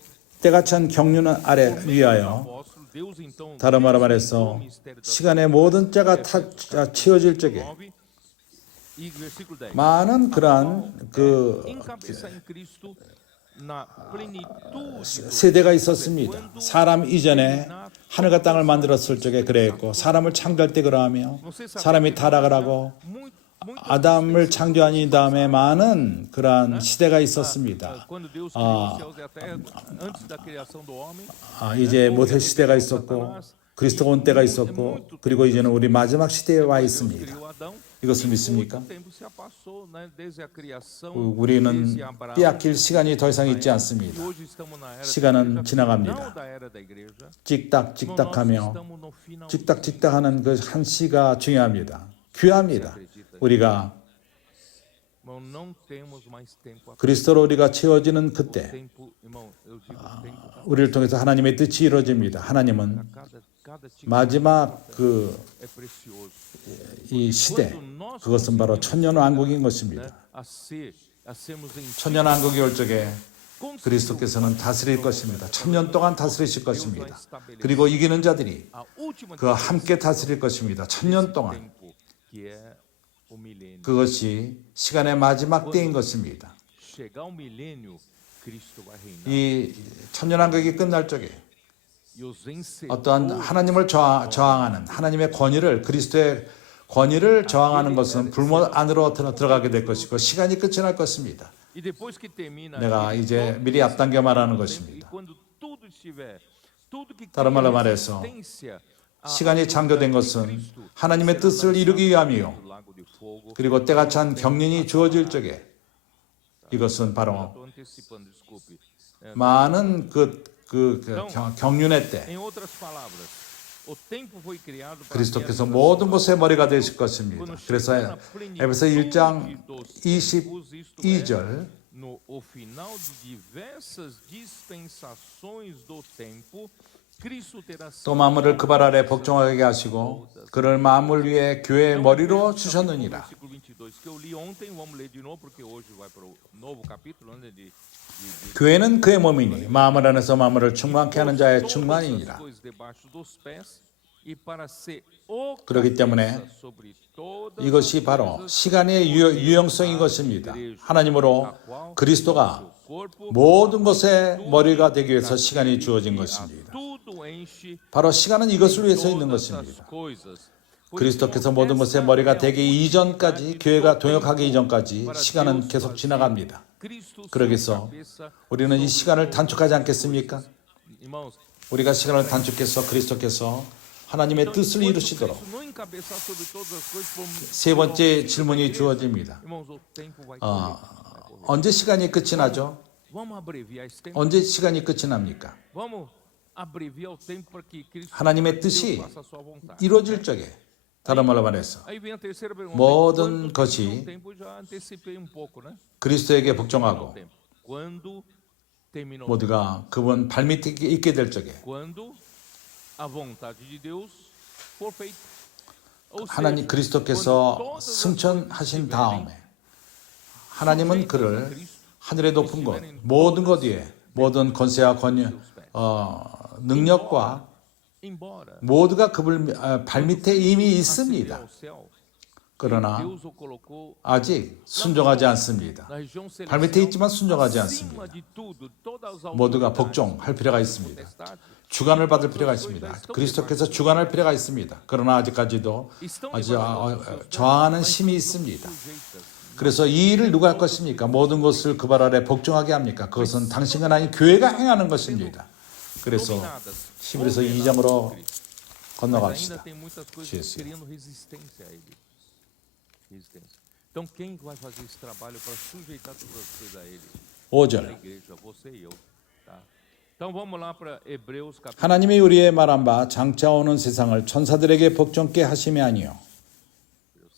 때가 찬 경륜 아래 meio dos 위하여 apóstolos, Deus então 다른 말로 desvendou 말해서 o mistério da 시간의 모든 때가 치워질 적에 9 e versículo 10. 많은 그러한 그 Encabeçar em Cristo na plenitude do 세대가 있었습니다. 사람 이전에 하늘과 땅을 만들었을 적에 그랬고 사람을 창조할 때 그러하며 사람이 타락을 하고 아담을 창조한 다음에 많은 그러한 시대가 있었습니다. quando Deus criou os céus e a terra antes da criação do homem. 이제 모세 시대가 있었고 그리스도가 온 때가 있었고 그리고 이제는 우리 마지막 시대에 와 있습니다. Criou Adão. 이것을 믿습니까? Muito tempo se passou, né, desde a criação, 우리는 desde Abraão. 빼앗길 시간이 더 이상 있지 E 않습니다. hoje estamos na era da 시간은 igreja, 지나갑니다. não da era da igreja. 찌딱찌딱하며 Estamos no final. 찌딱찌딱하는 그 한 시가 중요합니다. 귀합니다. 우리가 Irmão, não temos mais tempo. 그리스도로 우리가 채워지는 그때 Tempo, irmão, eu digo tempo. 우리를 통해서 하나님의 뜻이 이루어집니다. 하나님은 Cada tipo 마지막 그 é precioso. 이 시대 그것은 바로 천년왕국인 것입니다. A sermos em 천년왕국이 올 적에 그리스도께서는 다스릴 것입니다. 천년 동안 다스리실 것입니다. 그리고 이기는 자들이 a última 그와 함께 다스릴 것입니다. 천년 동안. tempo, que é o milênio. 그것이 시간의 마지막 때인 것입니다. Chegar ao milênio, Cristo vai reinar. 이 천년왕국이 끝날 적에 E os vencedores, 어떠한 하나님을 저항하는 하나님의 권위를 그리스도의 권위를 저항하는 것은 불못 안으로 들어가게 될 것이고 시간이 끝이 날 것입니다. e depois que termina 내가 aquele 이제 todo 미리 앞당겨 말하는 e 것입니다. quando tudo estiver, tudo que 다른 말로 cria 말해서 resistência a- 시간이 창조된 것은 하나님의 뜻을 이루기 위함이요. do lago de fogo. 그리고 때가 찬 경륜이 주어질 적에 이것은 바로 Estou antecipando, desculpe. 많은 경륜의 때 Em outras palavras, o tempo foi criado para 그리스도께서 모든 것의 머리가 되실 것입니다. 그래서 에베소 1장 22절 no o final de diversas dispensações do tempo, Cristo terá sido 또 만물을 그 발 아래 복종하게 하시고 그를 만물 위에 교회의 머리로 주셨느니라. versículo 22 que eu li ontem, vamos ler de novo porque hoje vai para o novo capítulo, né, de 교회는 그의 몸이니 만물 안에서 만물을 충만케 하는 자의 todas as 충만이니라. coisas debaixo dos pés e para ser 그렇기 때문에 cabeça sobre todas 이것이 바로 시간의 유형성인 것입니다. 하나님으로 그리스도가 corpo 모든 것의 머리가 되기 위해서 시간이 주어진 것입니다. tudo enche 바로 시간은 이것을 위해서 있는 todas as 것입니다. coisas. 그리스도께서 모든 것의 머리가 되기 이전까지 교회가 동역하기 이전까지 시간은 계속 지나갑니다. 그러기 위해서 우리는 이 시간을 단축하지 않겠습니까? Irmãos, 우리가 시간을 단축해서 그리스도께서 하나님의 뜻을 이루시도록 não encabeçar sobre todas as coisas, vamos- 세 번째 질문이 주어집니다. irmãos, o tempo vai correr. 언제 시간이 끝이 나죠? Vamos abreviar esse tempo. 언제 시간이 끝이 납니까? Vamos abreviar o tempo para que Cristo 하나님의 Deus 뜻이 faça a sua vontade. 이루어질 적에 다른 말로 말해서 Aí vem a terceira pergunta. 모든 Quanto 것이 tempo já antecipei um pouco, né? 그리스도에게 복종하고 Tempo. Quando terminou? 모두가 그분 발밑에 있게 될 적에 Quando a vontade de Deus for feita. Ou 하나님 seja, 그리스도께서 quando todas as 승천하신 coisas 다음에 하나님은 그를 하늘의 높은 곳 모든 것 위에 모든 권세와 능력과 embora 모두가 그분 발밑에 이미 있습니다. ao céu, 그러나 Deus o colocou 아직 순종하지 않습니다. na região celestial, 발밑에 있지만 순종하지 acima 않습니다. de tudo, todas as 모두가 autoridades, 복종할 필요가 있습니다. potestades, 주관을 받을 필요가 있습니다. 그리스도께서 주관할 필요가 있습니다. 그러나 아직까지도 아주 저항하는 힘이 있습니다. 그래서 이 일을 누가 할 것입니까? 모든 것을 그 발 아래 복종하게 합니까? 그것은 당신과 아닌 교회가 행하는 것입니다. 그래서 dominadas. 히브리서 2장으로 Mas ainda 건너갑시다. tem muitas coisas Jesus. criando resistência a ele. Resistência. Então quem vai fazer esse trabalho para sujeitar todas as coisas a ele? A 5절 igreja, você e eu. Tá? Então vamos lá para Hebreus capítulo 하나님이 우리의 말한 바 장차 오는 세상을 천사들에게 복종케 하심이 아니요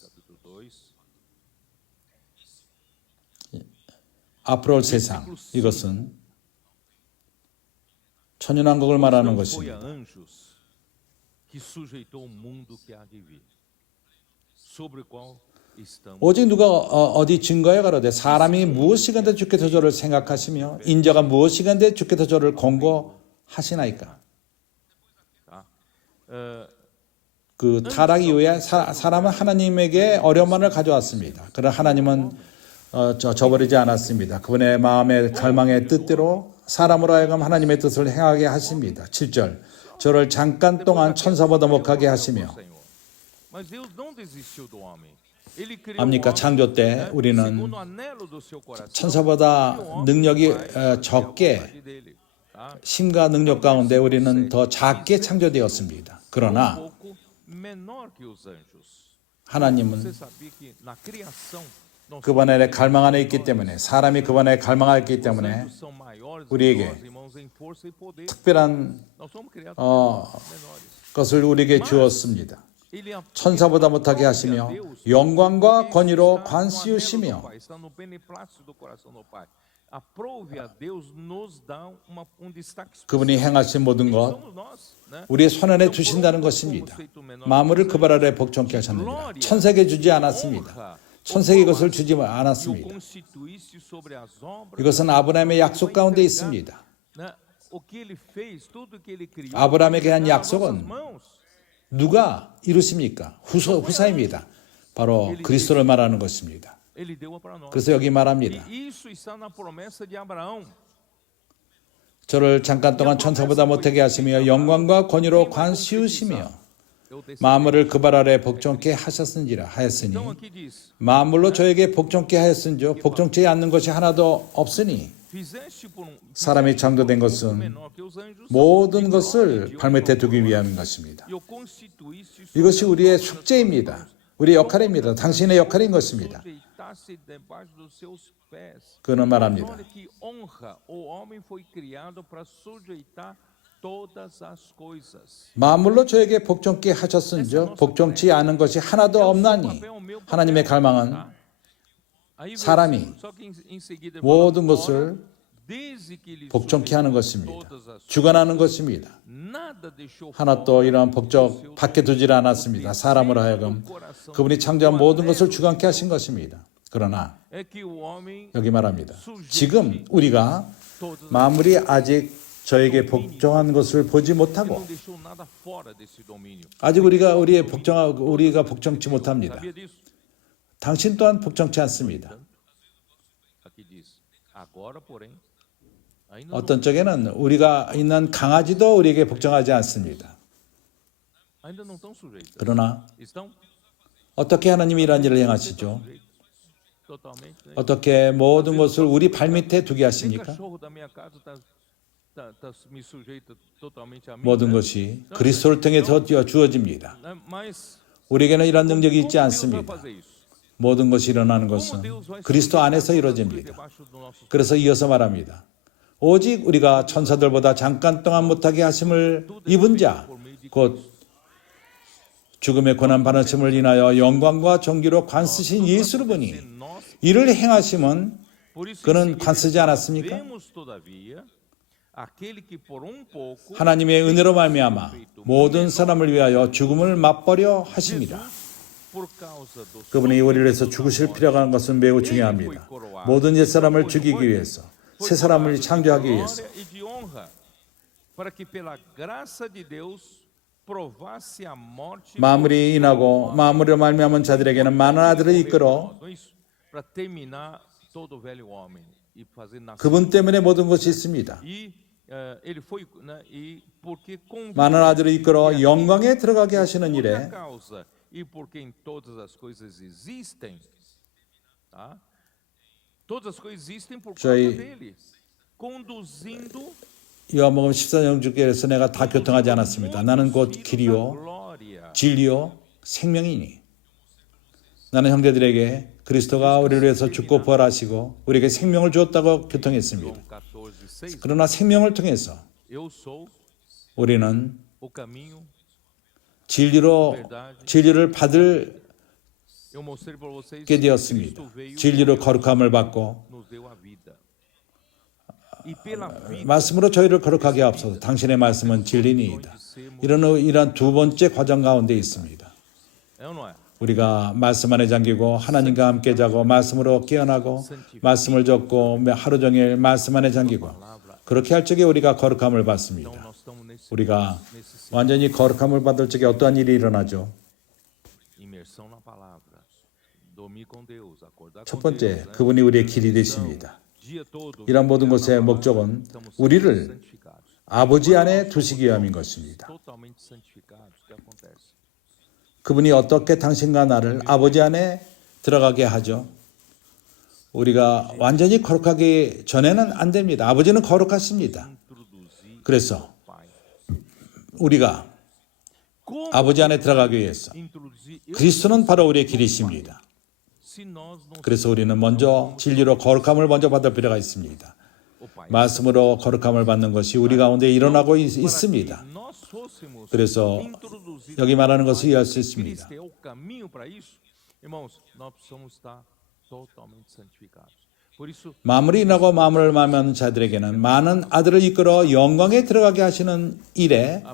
capítulo 2. 앞으로 올 세상, 이것은 천연왕국을 말하는 Não foi a 것입니다. anjos que sujeitou o mundo que há de vir, sobre o qual estamos. 오직 누가 어디 증거에 가로되 사람이 무엇이간데 주께서 저를 생각하시며 인자가 무엇이간데 주께서 저를 공고하시나이까. Tá? 그 타락 이후에 사람은 하나님에게 어려움을 가져왔습니다. 그러나 하나님은 저버리지 않았습니다. 그분의 마음의 갈망의 뜻대로 사람으로 하여금 하나님의 뜻을 행하게 하십니다. 7절 저를 잠깐 동안 천사보다 못하게 하시며. Mas Deus não desistiu do homem. Ele criou 압니까? 창조 때 우리는 segundo o anelo do seu coração. 천사보다 능력이 적게 힘과 능력 가운데 우리는 더 작게 창조되었습니다. 그러나 pouco menor que os anjos. 하나님은 Você sabia que na criação nós 그분 안에 갈망 안에 있기 때문에 사람이 그분 안에 갈망하기 때문에 anjos são maiores 우리에게 que nós, irmãos, em força e poder. 특별한 Nós somos criados menores. 것을 우리에게 주었습니다. Ele 천사보다 못하게 하시며 영광과 권위로 관시우시며. está no beneplácito do coração do Pai. Aprove a Deus nos dá destaque especial. 그분이 행하신 모든 것 Somos nós, né? 우리의 손 안에 두신다는 것입니다. 만물을 그 발 아래 복종케 하셨느니라. 천세계 주지 않았습니다. 천세계 것을 주지 E o 않았습니다. constituísse sobre as obras, 이것은 아브라함의 약속 가운데 있습니다. né? O que ele fez, tudo que ele criou, 아브라함에게 한 nas nossas 약속은 mãos. 누가 이루십니까? 후사입니다. 바로 그리스도를 말하는 것입니다. Ele deu para nós. 그래서 여기 말합니다. E isso está na promessa de Abraão. 저를 잠깐 동안 천사보다 못하게 하시며 영광과 권위로 관시우시며 만물을 그 발 아래 복종케 하셨으니 Então aqui diz: 만물로 저에게 복종케 하였은즉 복종치 않는 것이 하나도 없으니 fizeste por 사람이 창조된 것은 menor que os anjos, 모든 것을 발밑에 두기 위한 것입니다. e o constituísse 이것이 우리의 숙제입니다. 우리의 역할입니다. 당신의 역할인 것입니다. sujeitar-se debaixo dos seus pés. 그는 말합니다. Olha que honra, o homem foi criado para sujeitar todas as coisas. 만물로 저에게 복종케 하셨은즉 복종치 않은 것이 하나도 없나니 하나님의 갈망은 Aí veio, 사람이 só que em seguida ele 모든 fala, 것을 desde que lhe 복종케 하는 것입니다. todas as 주관하는 것입니다. nada deixou 하나 또 이러한 법적 밖에 두질 않았습니다. 사람으로 하여금 그분이 창조한 모든 것을 주관케 하신 것입니다. 그러나 é que o homem 여기 말합니다. 지금 우리가 만물이 아직 저에게 복종한 것을 보지 못하고 não deixou nada fora desse domínio. 아직 우리가 복종치 못합니다. Sabia disso? 당신 또한 복종치 않습니다. Aqui diz: agora, porém, ainda 어떤 쪽에는 우리가 있는 강아지도 우리에게 복종하지 않습니다. não estão sujeitos. 그러나 Estão 어떻게 하나님이 이런 일을 행하시죠? totalmente. Né? 어떻게 모든 것을 우리 발밑에 두게 Nem 하십니까? cachorro da minha casa me sujeita totalmente a mim. 모든 né? 것이 그리스도를 통해서 주어집니다. Né? Mas 우리에게는 이런 능력이 como 있지 Deus vai 않습니다. fazer isso? 모든 것이 일어나는 Como 것은 Deus vai 그리스도 안에서 sujeitar todas as coisas 이루어집니다. debaixo dos nossos 그래서 이어서 말합니다. 오직 우리가 천사들보다 잠깐 동안 못하게 하심을 입은 자, 곧 죽음의 고난 받으심을 인하여 영광과 존귀로 관쓰신 예수를 보니 이를 행하심은 Por isso, 그는 em seguida, 관쓰지 않았습니까? vemos, todavia, aquele que por pouco 하나님의 은혜로 말미암아 모든 사람을 위하여 죽음을 맛보려 하십니다. por causa do 그분이 우리를 위해서 죽으실 필요가 있는 것은 매우 중요합니다. 모든 옛사람을 죽이기 위해서 새 사람을 창조하기 위해서 glória e de honra, para que pela graça de Deus provasse a morte 만물이 인하고 만물을 말미암은 자들에게는 많은 아들을 이끌어 não é isso? Para terminar todo o velho homem e fazer nascer. 그분 때문에 모든 것이 있습니다. E ele foi, né, e porque com 많은 아들을 이끌어 영광에 들어가게 하시는 por 일에 causa e porque em todas as coisas existem, tá? Todas as coisas existem por causa 저희 dele, conduzindo 요한복음 14장 6절에서 내가 다 교통하지 않았습니다. 나는 곧 길이요 glória. 진리요 생명이니. 나는 형제들에게 그리스도가 우리를 위해서 죽고 부활하시고 우리에게 생명을 주었다고 교통했습니다. João 14:6. 그러나 생명을 통해서 Eu sou 우리는 o caminho. 진리를 받을 Eu mostrei para vocês 게 que 되었습니다. Cristo veio 진리로 e 거룩함을 받고 nos deu a vida. E pela vida 말씀으로 저희를 거룩하게 하옵소서. 당신의 말씀은 진리니이다. 이런 두 번째 과정 가운데 있습니다. é ou não é? 우리가 말씀 안에 잠기고 하나님과 함께 자고 말씀으로 깨어나고 말씀을 적고 하루 종일 말씀 안에 잠기고 그렇게 할 적에 우리가 거룩함을 Então 받습니다. nós estamos nesse 우리가 nesse 완전히 거룩함을 받을 적에 어떠한 일이 일어나죠? imersão na palavra. Dormir com Deus, acordar 첫 com 번째, Deus. né? 그분이 우리의 길이 되십니다. Dia todo, 이런 모든 meditar 것의 na palavra, 목적은 estamos 우리를 santificados. 아버지 안에 두시기 위함인 것입니다. Totalmente santificados. O que acontece? 그분이 어떻게 당신과 나를 아버지 안에 들어가게 하죠? 우리가 완전히 거룩하기 전에는 안 됩니다. 아버지는 거룩하십니다. Introduzir 그래서 o Pai. 우리가 Como 아버지 안에 들어가기 위해서 introduzir? 그리스도는 바로 우리의 길이십니다. Se nós não 그래서 우리는 먼저 진리로 거룩함을 먼저 받을 필요가 있습니다. o Pai. 말씀으로 거룩함을 받는 것이 우리 가운데 일어나고 있습니다. Nós fôssemos 그래서 introduzidos 여기 말하는 것을 이해할 수 Cristo 있습니다. é o caminho para isso. Irmãos, nós precisamos estar totalmente santificados. Por isso, 마음을 인하고 마음을 마음하는 자들에게는 많은 아들을 이끌어 영광에 들어가게 하시는 일에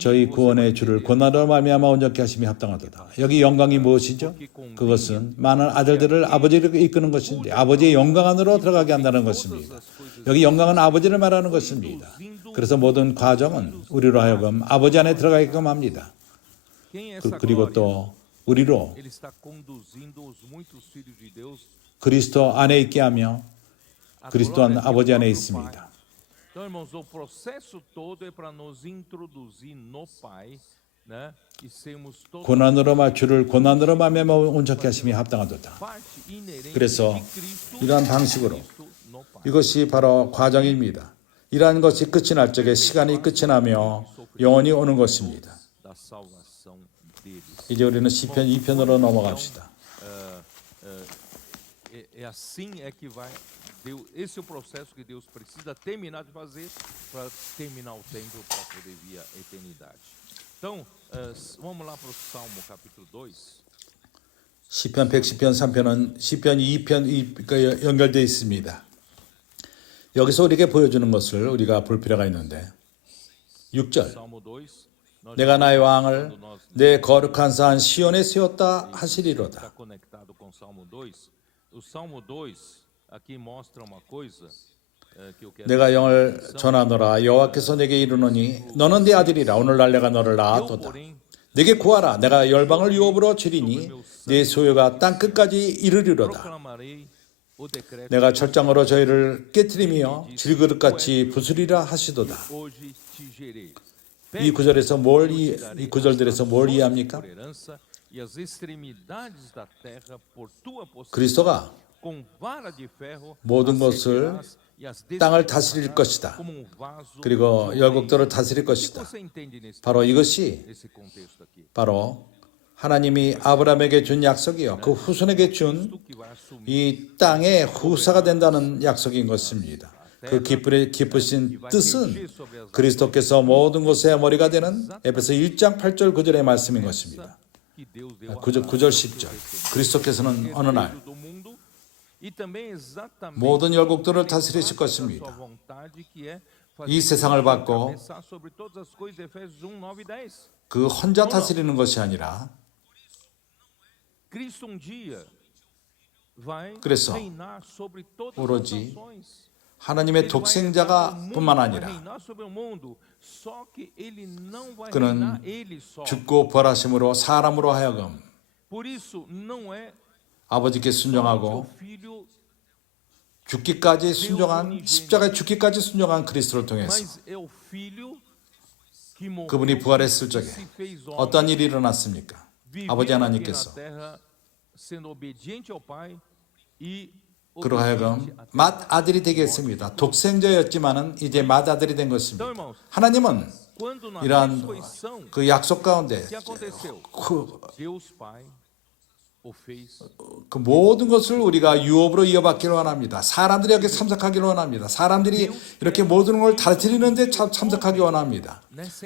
저희 구원의 주를 고난으로 말미암아 온전케 하심이 합당하도다. 여기 영광이 무엇이죠? 그것은 많은 아들들을 아버지를 이끄는 것인데 아버지의 영광 안으로 들어가게 한다는 것입니다. 여기 영광은 아버지를 말하는 것입니다. 그래서 모든 과정은 우리로 하여금 아버지 안에 들어가게끔 합니다. quem é essa 그리고 glória? 또 우리로 Ele está conduzindo os muitos filhos de Deus. 그리스도 안에 있게 하며 A 그리스도 glória é 아버지 o 안에 próprio 있습니다. Pai. Então, irmãos, o processo todo é para nos introduzir no Pai, né? E sermos totalmente 고난으로 주를 고난으로 말미암아 온전케 하심이 합당하도다. parte inerente 그래서 de Cristo, 이러한 방식으로 Cristo no Pai. 이것이 바로 과정입니다. 이러한 것이 끝이 날 적에 시간이 끝이 나며 영원히 오는 것입니다. Da salvação deles. 이제 우리는 시편 2편으로 넘어갑시다. É assim é que vai. Esse é o processo que Deus precisa terminar de fazer para terminar o tempo para poder vir a eternidade. Então, vamos lá para o Salmo capítulo 2. 시편 110편 3편은 시편 2편 연결되어 있습니다. 여기서 우리에게 보여주는 것을 우리가 볼 필요가 있는데 6절 Salmo 2. Nós 내가 나의 왕을 내 거룩한 산 시온에 세웠다 하시리로다. está conectado com o Salmo 2. O Salmo 2 aqui mostra uma coisa que eu quero. 내가 영을 전하노라 여호와께서 내게 이르노니 너는 내 아들이라 오늘날 내가 너를 낳았도다. 내게 구하라 내가 열방을 유업으로 주리니 내 소유가 땅 끝까지 이르리로다. proclamarei o decreto 내가 철장으로 저희를 깨뜨리며 질그릇같이 부수리라 하시도다. hoje te gerei. 이 구절에서 이 구절들에서 뭘 이해합니까? Por herança e as extremidades da terra por tua possessão. 그리스도가 Com vara de ferro 모든 것을 asseguirás e as 땅을 다스릴 것이다. como um vaso. 그리고 열국들을 다스릴 O que 것이다. você entende nesse 바로 이것이 esse contexto aqui? 바로 하나님이 아브라함에게 준 약속이요. 그 후손에게 준 Tu que vai assumir 이 땅의 후사가 된다는 약속인 것입니다. 그 기쁘신 뜻은 그리스도께서 모든 것의 머리가 되는 에베소 1장 8절 9절의 말씀인 것입니다. que Deus deu a 9절 10절 그리스도께서는 어느 날 do mundo e também exatamente 모든 열국들을 다스리실 sua 것입니다. vontade que é 이 세상을 받고 pensar sobre todas as coisas Efésios 1, 9 e 10. 그 혼자 다스리는 것이 아니라 Cristo dia vai 그래서 reinar sobre todas 오로지 as nações. 하나님의 Ele vai 독생자가 reinar no mundo, 뿐만 vai 아니라 reinar sobre o mundo. Só que ele não vai 그는 reinar ele só. 죽고 부활하심으로 사람으로 하여금 Por isso não é 아버지께 somente 순종하고 o filho, 죽기까지 순종한 십자가에 죽기까지 순종한 그리스도를 통해서 mas é o filho que morreu, 그분이 부활했을 적에 se fez homem, 어떤 일이 일어났습니까? viveu 아버지 aqui na 하나님께서 terra, sendo obediente ao Pai e 그로 obediente 하여금 até 맏아들이 되게 했습니다. 독생자였지만은 이제 맏아들이 된 것입니다. 하나님은 quando na 이러한 ressurreição 그 약속 가운데 o que aconteceu? 그 Deus Pai 그 모든 것을 우리가 유업으로 이어받기를 원합니다. 사람들이 이렇게 참석하기를 원합니다. 사람들이 이렇게 모든 걸 다스리는데 참석하기 원합니다.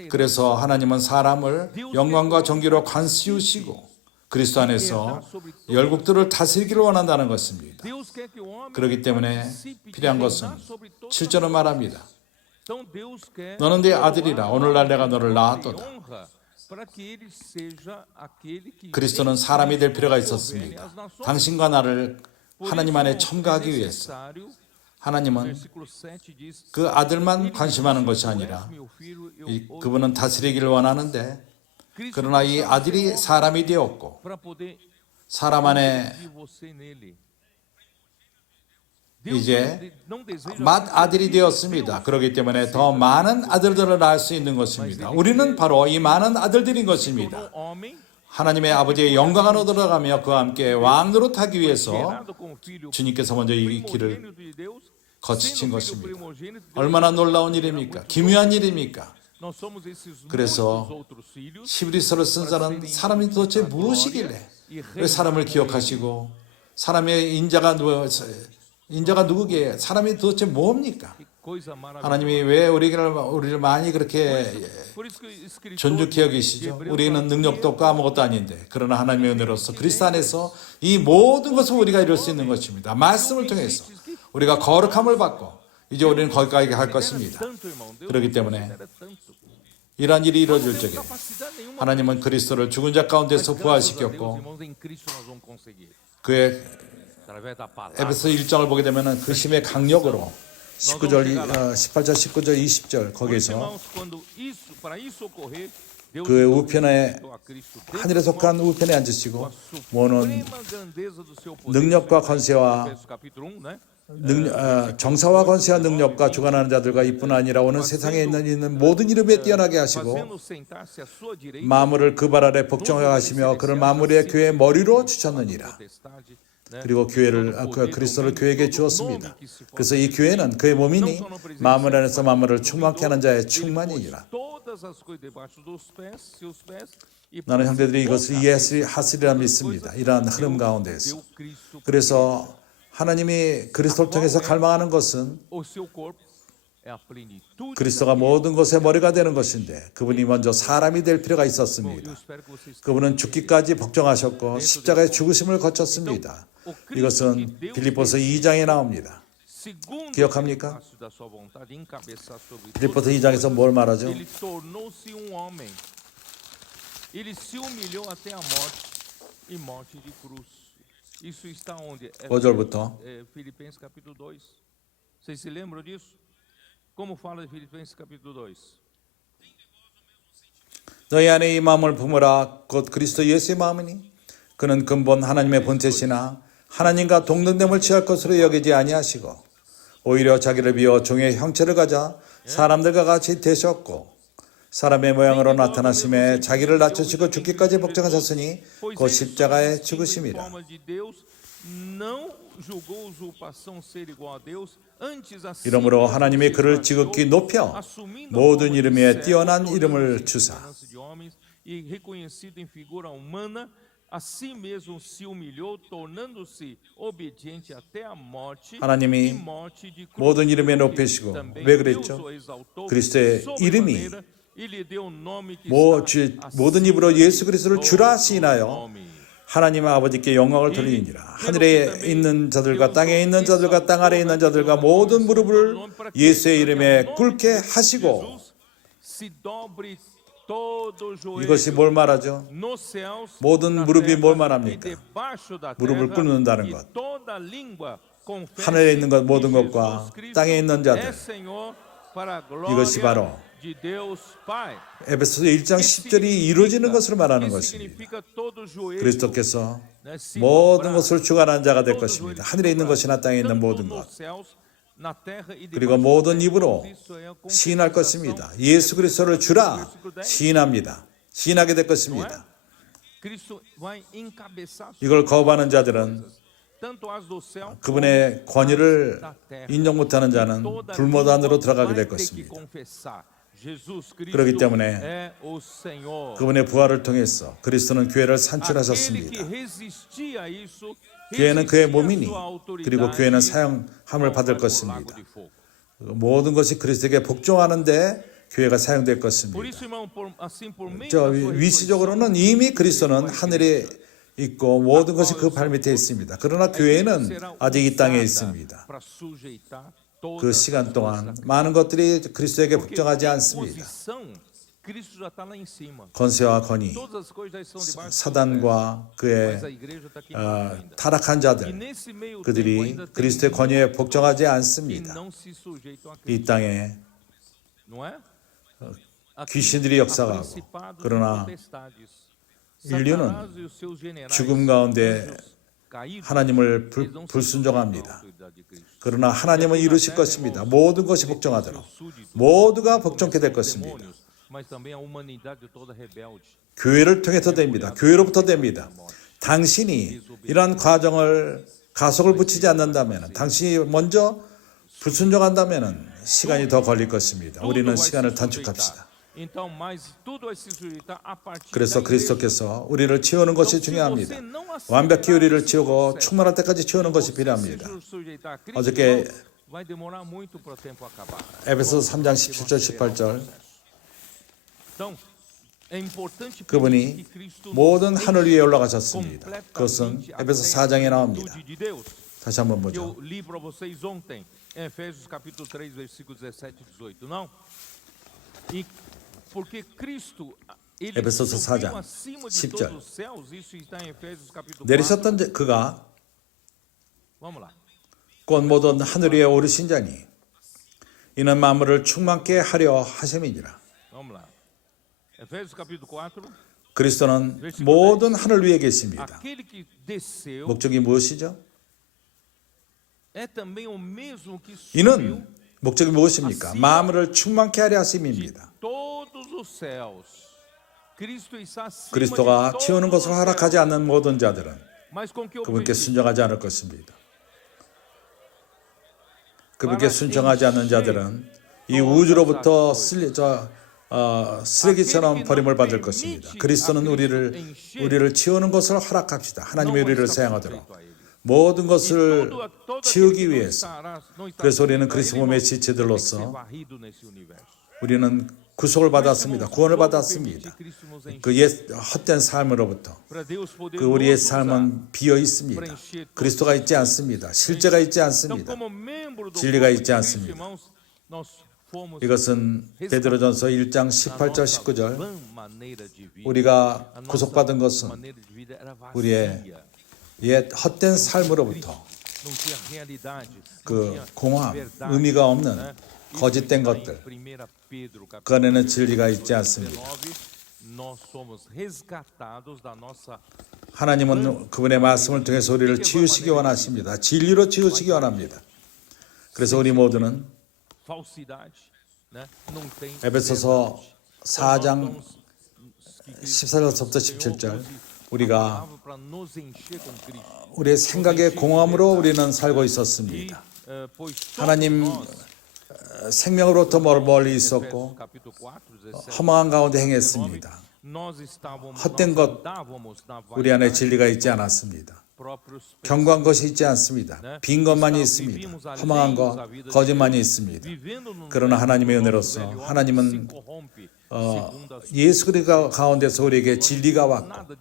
그래서 하나님은 사람을 영광과 존귀로 관시우시고 그리스도 안에서 열국들을 다스리기를 원한다는 것입니다. 그렇기 때문에 필요한 것은 7절은 말합니다. 너는 내 아들이라 오늘날 내가 너를 낳았도다. 그리스도는 사람이 될 필요가 있었습니다. 당신과 나를 하나님 안에 첨가하기 위해서. 하나님은 그 아들만 관심하는 것이 아니라 그분은 다스리기를 원하는데, 그러나 이 아들이 사람이 되었고 사람 안에 이제 맏아들이 되었습니다. 그렇기 때문에 더 많은 아들들을 낳을 수 있는 것입니다. 우리는 바로 이 많은 아들들인 것입니다. 하나님의 아버지의 영광을 얻어가며 그와 함께 왕노릇하기 위해서 주님께서 먼저 이 길을 거치신 것입니다. 얼마나 놀라운 일입니까? 기묘한 일입니까? 그래서 히브리서를 쓴 자는 사람이 도대체 무엇이길래 왜 사람을 기억하시고 사람의 인자가 누구기에 사람이 도대체 뭡니까? 하나님이 왜 우리를 많이 그렇게 존중히 여기시죠? 우리는 능력도 없고 아무것도 아닌데, 그러나 하나님의 은혜로서 그리스도 안에서 이 모든 것을 우리가 이룰 수 있는 것입니다. 말씀을 통해서 우리가 거룩함을 받고 이제 우리는 거기까지 갈 것입니다. 그렇기 때문에 이러한 일이 이루어질 적에 하나님은 그리스도를 죽은 자 가운데서 부활시켰고, 그의 에베소 1장을 보게 되면 그 힘의 강력으로 18절, 19절, 20절 거기에서 그 우편에 하늘에 속한 우편에 앉으시고 모든 능력과 권세와 정사와 권세와 능력과 주관하는 자들과 이뿐 아니라 오는 세상에 있는 모든 이름에 뛰어나게 하시고 만물을 그 발 아래 복종하게 하시며 그를 만물의 교회의 머리로 주셨느니라. 그리고 그리스도를 교회에게 주었습니다. 그래서 이 교회는 그의 몸이니 만물 안에서 만물을 충만케 하는 자의 충만이니라. 나는 형제들이 이것을 이해하시리라 믿습니다. 이러한 흐름 가운데에서. 그래서 하나님이 그리스도를 통해서 갈망하는 것은 그리스도가 모든 것의 머리가 되는 것인데, 그분이 먼저 사람이 될 필요가 있었습니다. 그분은 죽기까지 복종하셨고 십자가의 죽으심을 거쳤습니다. 이것은 빌립보서 2장에 나옵니다. 기억합니까? 빌립보서 2장에서 뭘 말하죠? 5절부터 Filipenses capítulo 2. Vocês se lembram disso? Como fala de Filipenses capítulo 2? 너희 안에 이 마음을 품으라. 곧 그리스도 예수의 마음이니 그는 근본 하나님의 본체시나 하나님과 동등됨을 취할 것으로 여기지 아니하시고 오히려 자기를 비워 종의 형체를 가져 사람들과 같이 되셨고 사람의 모양으로 나타나심에 자기를 낮추시고 죽기까지 복종하셨으니 곧 십자가에 죽으심이라. 이러므로 하나님이 그를 지극히 높여 모든 이름 위에 뛰어난 이름을 주사 하나님이 모든 이름에 높이시고, 왜 그랬죠? 그리스도의 이름이 모든 입으로 예수 그리스도를 주라 시인하여 하나님 아버지께 영광을 돌리니라. 하늘에 있는 자들과 땅에 있는 자들과 땅 아래에 있는 자들과 모든 무릎을 예수의 이름에 꿇게 하시고. 이것이 뭘 말하죠? 모든 무릎이 뭘 말합니까? 무릎을 꿇는다는 것. 하늘에 있는 것 모든 것과 땅에 있는 자들. 이것이 바로 에베소서 1장 10절이 이루어지는 것을 말하는 것입니다. 그리스도께서 모든 것을 주관하는 자가 될 것입니다. 하늘에 있는 것이나 땅에 있는 모든 것. 그리고 모든 입으로 시인할 것입니다. 예수 그리스도를 주라 시인합니다. 시인하게 될 것입니다. 이걸 거부하는 자들은, 그분의 권위를 인정 못하는 자는 불모단으로 들어가게 될 것입니다. Jesus Cristo 그렇기 때문에 é o Senhor. 그분의 부활을 통해서 그리스도는 교회를 Aquele que 산출하셨습니다. resistia a isso, 교회는 그의 resistia a 몸이니 sua autoridade, 그리고 교회는 사용함을 não 받을 vai por 것입니다. lago de fogo. 모든 것이 그리스도에게 복종하는데 교회가 사용될 Por 것입니다. isso, irmão, assim por meio 저 da sua 위시적으로는 ressurreição, 이미 그리스도는 하늘에 있고 모든 것이 그 발밑에 있습니다. 그러나 교회는 아직 이 땅에 있습니다. para sujeitar 그 todas 시간 as 동안 coisas. 많은 것들이 그리스도에게 Porque 복종하지 em 않습니다. posição, Cristo já está lá em cima. 권세와 권위, Todas as coisas já estão debaixo do pé. 사단과 Mas a 그의 igreja está aqui embaixo ainda. 타락한 E 자들, nesse meio tempo 그들이 ainda tem 그리스도의 권위에 복종하지 que 않습니다. não se sujeitam a 이 Cristo, 땅에 não é? Aqui, 귀신들이 há 역사하고, principados e 그러나 potestades. 인류는 Satanás e os seus generais, 죽음 가운데 anjos caídos, 하나님을 eles não se 불순종합니다. sujeitam à autoridade de Cristo. 그러나 하나님은 이루실 것입니다. 모든 것이 복종하도록 모두가 복종케 될 것입니다. Mas também a humanidade toda rebelde. 교회를 통해서 됩니다. 교회로부터 됩니다. 당신이 이러한 과정을 가속을 붙이지 않는다면, 당신이 먼저 불순종한다면 시간이 더 걸릴 것입니다. Tudo 우리는 vai se 시간을 sujeitar. 단축합시다. Então, mas tudo vai se sujeitar a partir 그래서 da igreja. 그리스도께서 우리를 채우는 것이 중요합니다. 완벽히 우리를 채우고 충만할 때까지 채우는 것이 필요합니다. 어저께 vai demorar muito para o tempo acabar. 에베소서 3장 17절 18절 Então, é importante 그분이 que Cristo 모든 nos 하늘 위에 올라가셨습니다. completamente 그것은 a 에베소 4장에 나옵니다. plenitude de Deus. 다시 한번 Que 보죠. eu li para vocês ontem, em Efésios capítulo 3, versículos 17 e 18, não? E porque Cristo, ele 에베소서 subiu 4장 acima de 10절. todos os céus, isso está em Efésios capítulo 4. 내리셨던 그가 Vamos lá. 곧 모든 하늘 위에 오르신 자니 이는 만물을 충만케 하려 하심이니라. Vamos lá. Efésios capítulo 4. 그리스도는 모든 하늘 위에 계십니다. Aquele que desceu 목적이 무엇이죠? é também o mesmo que 이는 subiu 목적이 무엇입니까? 만물을 충만케 하려 하심입니다. todos os céus. Cristo está acima 그리스도가 de 채우는 todos 것을 os 허락하지 céus. 않는 모든 자들은 Mas com que 그분께 objetivo? 순종하지 않을 것입니다. 그분께 순종하지 않는 자들은 이 우주로부터 쓰레기처럼 버림을 받을 것입니다. 그리스도는 우리를 채우는 것을 허락합시다. 하나님의 우리를 사용하도록 모든 것을 치우기 위해서. 그래서 우리는 그리스도 몸의 지체들로서 우리는 구속을 받았습니다. 구원을 받았습니다. 그 옛 헛된 삶으로부터 그 우리의 삶은 비어 있습니다. 그리스도가 있지 않습니다. 실제가 있지 않습니다. 진리가 있지 않습니다. 이것은 베드로전서 1장 18절 19절 우리가 구속받은 것은 우리의 옛 헛된 삶으로부터 그 공허함, 의미가 없는 거짓된 것들, 그 안에는 진리가 있지 않습니다. 하나님은 그분의 말씀을 통해서 우리를 치유시기 원하십니다. 진리로 치유시기 원합니다. 그래서 우리 모두는 에베소서 4장 14절부터 17절 우리가 우리의 생각의 공허함으로 우리는 살고 있었습니다. 하나님 생명으로부터 멀리 있었고 허망한 가운데 행했습니다. 헛된 것 우리 안에 진리가 있지 않았습니다. 견고한 것이 있지 않습니다. 빈 것만이 있습니다. 허망한 것, 거짓만이 있습니다. 그러나 하나님의 은혜로서 하나님은 예수 그리스도 가운데서 우리에게 진리가 왔고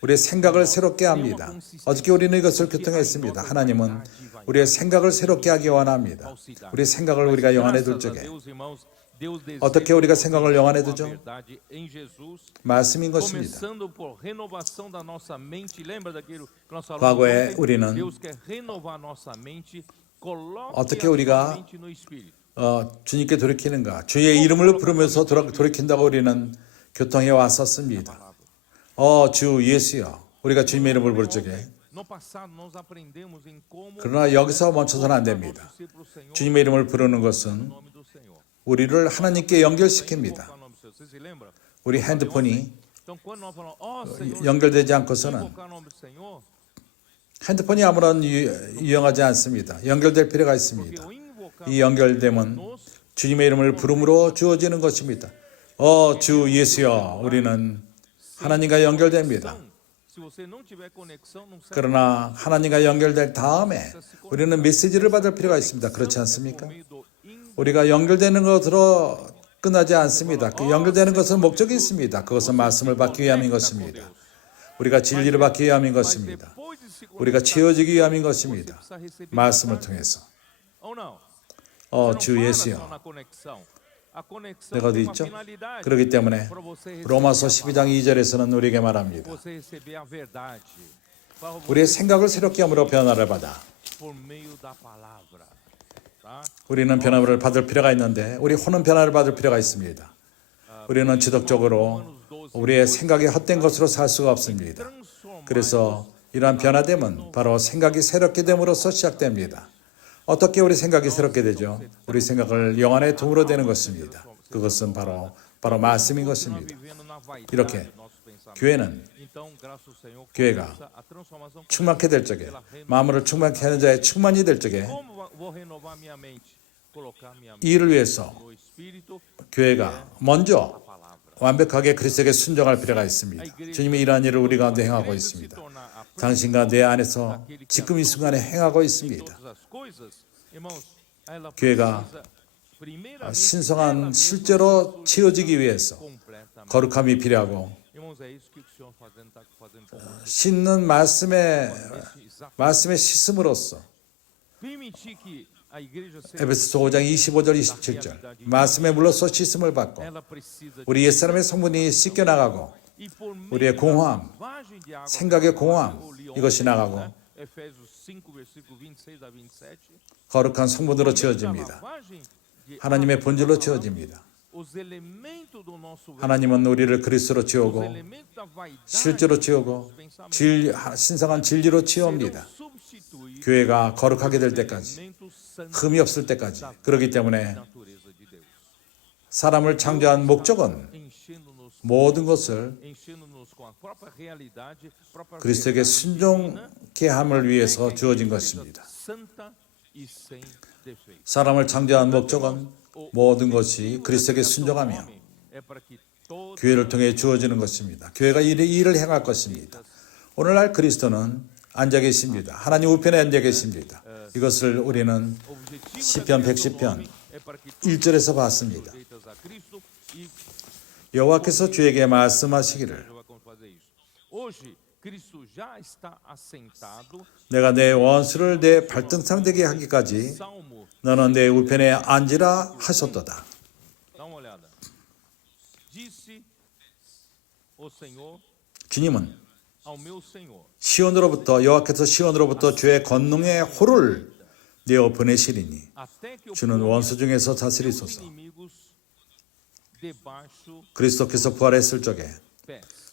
우리의 생각을 새롭게 합니다. 어저께 우리는 이것을 교통했습니다. 하나님은 우리의 생각을 새롭게 하기 원합니다. 우리의 생각을 우리가 영안에 둘 적에 어떻게 우리가 생각을 영안에 두죠? 말씀인 것입니다. 과거에 우리는 어떻게 우리가 주님께 돌이키는가? 주의 이름을 부르면서 돌이킨다고 우리는 교통해 왔었습니다. 주 예수여, 우리가 주님의 이름을 부를 적에 그러나 여기서 멈춰서는 안 됩니다. 주님의 이름을 부르는 것은 우리를 하나님께 연결시킵니다. 우리 핸드폰이 연결되지 않고서는 핸드폰이 아무런 유용하지 않습니다. 연결될 필요가 있습니다. 이 연결됨은 주님의 이름을 부름으로 주어지는 것입니다. 주 예수여, 우리는 하나님과 연결됩니다. 그러나 하나님과 연결될 다음에 우리는 메시지를 받을 필요가 있습니다. 그렇지 않습니까? 우리가 연결되는 것으로 끝나지 않습니다. 그 연결되는 것은 목적이 있습니다. 그것은 말씀을 받기 위함인 것입니다. 우리가 진리를 받기 위함인 것입니다. 우리가 채워지기 위함인 것입니다. 말씀을 통해서. 주 예수여. 내가 어디 있죠? 그렇기 때문에 로마서 12장 2절에서는 우리에게 말합니다. 우리의 생각을 새롭게 함으로 변화를 받아. 우리는 변화를 받을 필요가 있는데 우리 혼은 변화를 받을 필요가 있습니다. 우리는 지독적으로 우리의 생각이 헛된 것으로 살 수가 없습니다. 그래서 이러한 변화됨은 바로 생각이 새롭게 됨으로써 시작됩니다. 어떻게 우리 생각이 새롭게 되죠? 우리 생각을 영 안에 둠으로 되는 것입니다. 그것은 바로 말씀인 것입니다. 이렇게 교회가 충만케 될 적에, 마음을 충만케 하는 자의 충만이 될 적에 이 일을 위해서 교회가 먼저 완벽하게 그리스도에게 순종할 필요가 있습니다. 주님이 이러한 일을 우리 가운데 행하고 있습니다. 당신과 내 안에서 지금 이 순간에 행하고 있습니다. 교회가 신성한 실제로 채워지기 위해서 거룩함이 필요하고 씻는 말씀에 씻음으로써 에베소서 5장 25절 27절 말씀에 물로써 씻음을 받고 우리 옛사람의 성분이 씻겨나가고 우리의 공허함, 생각의 공허함 이것이 나가고 거룩한 성분으로 지어집니다. 하나님의 본질로 지어집니다. 하나님은 우리를 그리스도로 지우고 실제로 지우고 신성한 진리로 지어옵니다. 교회가 거룩하게 될 때까지, 흠이 없을 때까지. 그렇기 때문에 사람을 창조한 목적은 모든 것을 그리스도에게 순종케 함을 위해서 주어진 것입니다. 사람을 창조한 목적은 모든 것이 그리스도에게 순종하며 교회를 통해 주어지는 것입니다. 교회가 이 일을 행할 것입니다. 오늘날 그리스도는 앉아 계십니다. 하나님 우편에 앉아 계십니다. 이것을 우리는 시편 110편 1절에서 봤습니다. 여호와께서 주에게 말씀하시기를 내가 내 원수를 내 발등상 되게 하기까지 너는 내 우편에 앉으라 하셨도다. 주님은 시온으로부터 여호와께서 시온으로부터 주의 권능의 호를 내어 보내시리니 주는 원수 중에서 다스리소서. 그리스도께서 부활했을 적에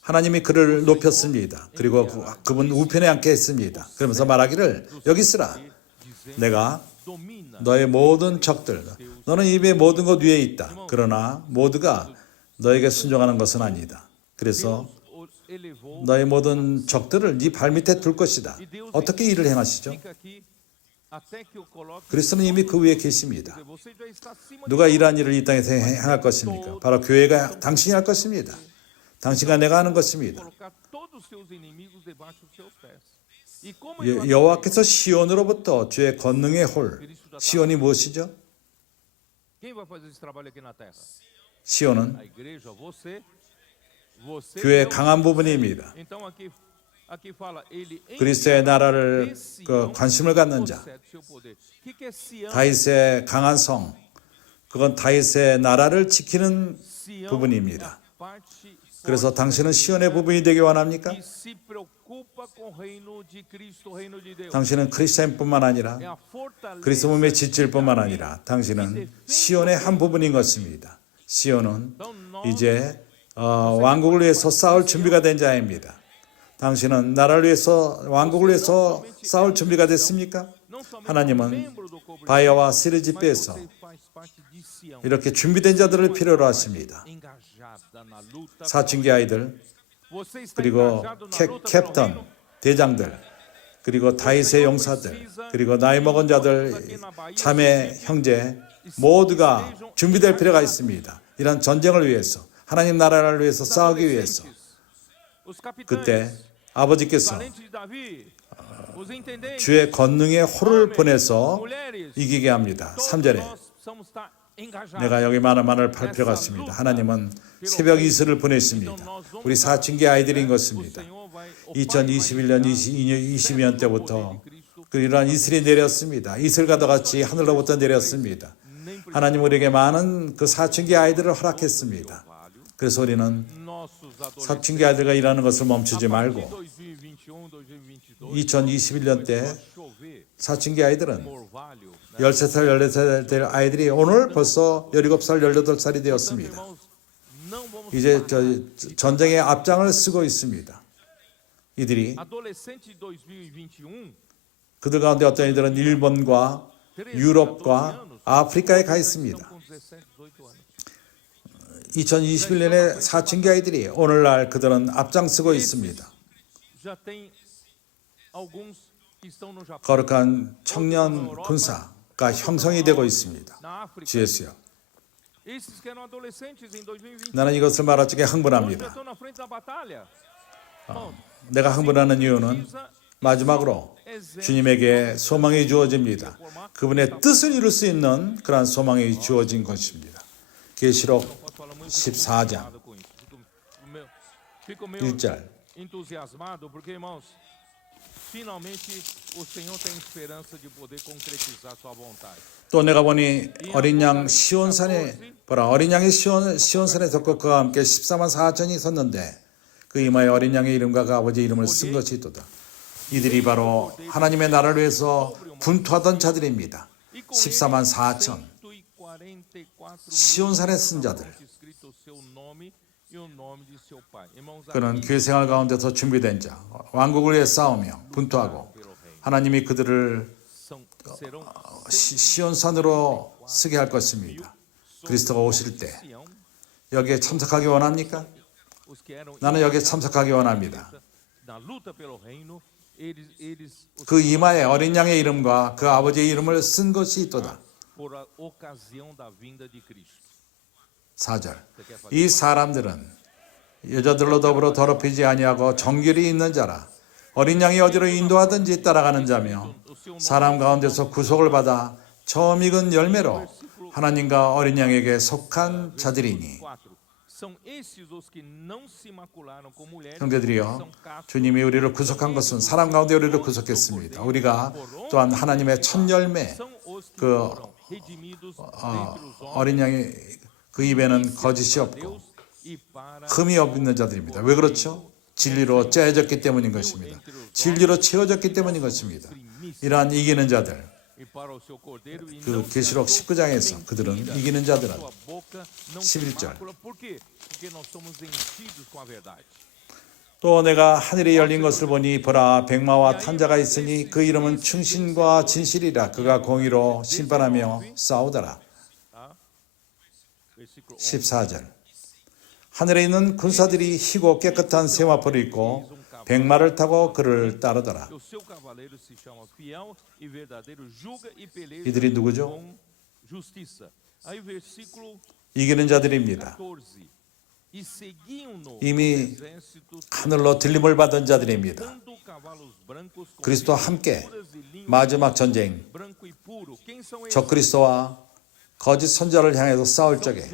하나님이 그를 높였습니다. 그리고 그분 우편에 앉게 했습니다. 그러면서 말하기를 여기 있으라. 내가 너의 모든 적들, 너는 입의 모든 것 위에 있다. 그러나 모두가 너에게 순종하는 것은 아니다. 그래서 너의 모든 적들을 네 발밑에 둘 것이다. 어떻게 일을 행하시죠? 그리스도는 이미 그 위에 계십니다. 누가 이러한 일을 이 땅에서 행할 것입니까? 바로 교회가 당신이 할 것입니다. 당신과 내가 하는 것입니다. 여호와께서 시온으로부터 주의 권능의 홀, 시온이 무엇이죠? 시온은 교회의 강한 부분입니다. 그리스도의 나라를 관심을 갖는 자, 다윗의 강한 성, 그건 다윗의 나라를 지키는 부분입니다. 그래서 당신은 시온의 부분이 되기 원합니까? 당신은 크리스천뿐만 아니라 그리스도 몸의 지칠 뿐만 아니라 당신은 시온의 한 부분인 것입니다. 시온은 이제 왕국을 위해서 싸울 준비가 된 자입니다. 당신은 나라를 위해서 왕국을 위해서 싸울 준비가 됐습니까? 하나님은 바야와 시르지페에서 이렇게 준비된 자들을 필요로 하십니다. 사춘기 아이들, 그리고 캡턴, 대장들, 그리고 다윗의 용사들, 그리고 나이 먹은 자들, 자매, 형제, 모두가 준비될 필요가 있습니다. 이런 전쟁을 위해서, 하나님 나라를 위해서 싸우기 위해서. 그때 아버지께서 주의 권능의 호를 보내서 이기게 합니다. 3절에 내가 여기 말을 할 필요가 없습니다. 하나님은 새벽 이슬을 보냈습니다. 우리 사춘기 아이들인 것입니다. 2021년, 22년 때부터 이러한 이슬이 내렸습니다. 이슬과도 같이 하늘로부터 내렸습니다. 하나님 우리에게 많은 그 사춘기 아이들을 허락했습니다. 그래서 우리는 사춘기 아이들과 일하는 것을 멈추지 말고 2021년 때 사춘기 아이들은 13살, 14살 될 아이들이 오늘 벌써 17살, 18살이 되었습니다. 이제 전쟁의 앞장을 쓰고 있습니다. 이들이 그들 가운데 어떤 이들은 일본과 유럽과 아프리카에 가 있습니다. 2021년에 사춘기 아이들이 오늘날 그들은 앞장서고 있습니다. 거룩한 청년 군사가 형성이 되고 있습니다. 주 예수여, 나는 이것을 말할 적에 흥분합니다. 내가 흥분하는 이유는 마지막으로 주님에게 소망이 주어집니다. 그분의 뜻을 이룰 수 있는 그러한 소망이 주어진 것입니다. 계시록 14장 1절 또 내가 보니 어린 양 시온산에 어린 양이 시온산에 섰고 그와 함께 14만 4천이 섰는데 그 이마에 어린 양의 이름과 그 아버지의 이름을 쓴 것이 있도다. 이들이 바로 하나님의 나라를 위해서 분투하던 자들입니다. 14만 4천 시온산에 쓴 자들. 그는 교회 생활 가운데서 준비된 자, 왕국을 위해 싸우며 분투하고 하나님이 그들을 시온산으로 쓰게 할 것입니다. 그리스도가 오실 때 여기에 참석하기 원합니까? 나는 여기에 참석하기 원합니다. 그 이마에 어린 양의 이름과 그 아버지의 이름을 쓴 것이 있도다. 4절 이 사람들은 여자들로 더불어 더럽히지 아니하고 정결이 있는 자라 어린 양이 어디로 인도하든지 따라가는 자며 사람 가운데서 구속을 받아 처음 익은 열매로 하나님과 어린 양에게 속한 자들이니. 형제들이여, 주님이 우리를 구속한 것은 사람 가운데 우리를 구속했습니다. 우리가 또한 하나님의 첫 열매, 그 어린 양의 그 입에는 거짓이 없고 흠이 없는 자들입니다. 왜 그렇죠? 진리로 짜여졌기 때문인 것입니다. 진리로 채워졌기 때문인 것입니다. 이러한 이기는 자들, 그 계시록 19장에서 그들은 이기는 자들은 11절 또 내가 하늘이 열린 것을 보니 보라 백마와 탄자가 있으니 그 이름은 충신과 진실이라 그가 공의로 심판하며 싸우더라. 14절 하늘에 있는 군사들이 희고 깨끗한 세마포를 입고 백마를 타고 그를 따르더라. 이들이 누구죠? 이기는 자들입니다. 이미 하늘로 들림을 받은 자들입니다. 그리스도와 함께 마지막 전쟁, 적그리스도와 거짓 선자를 향해서 싸울 적에,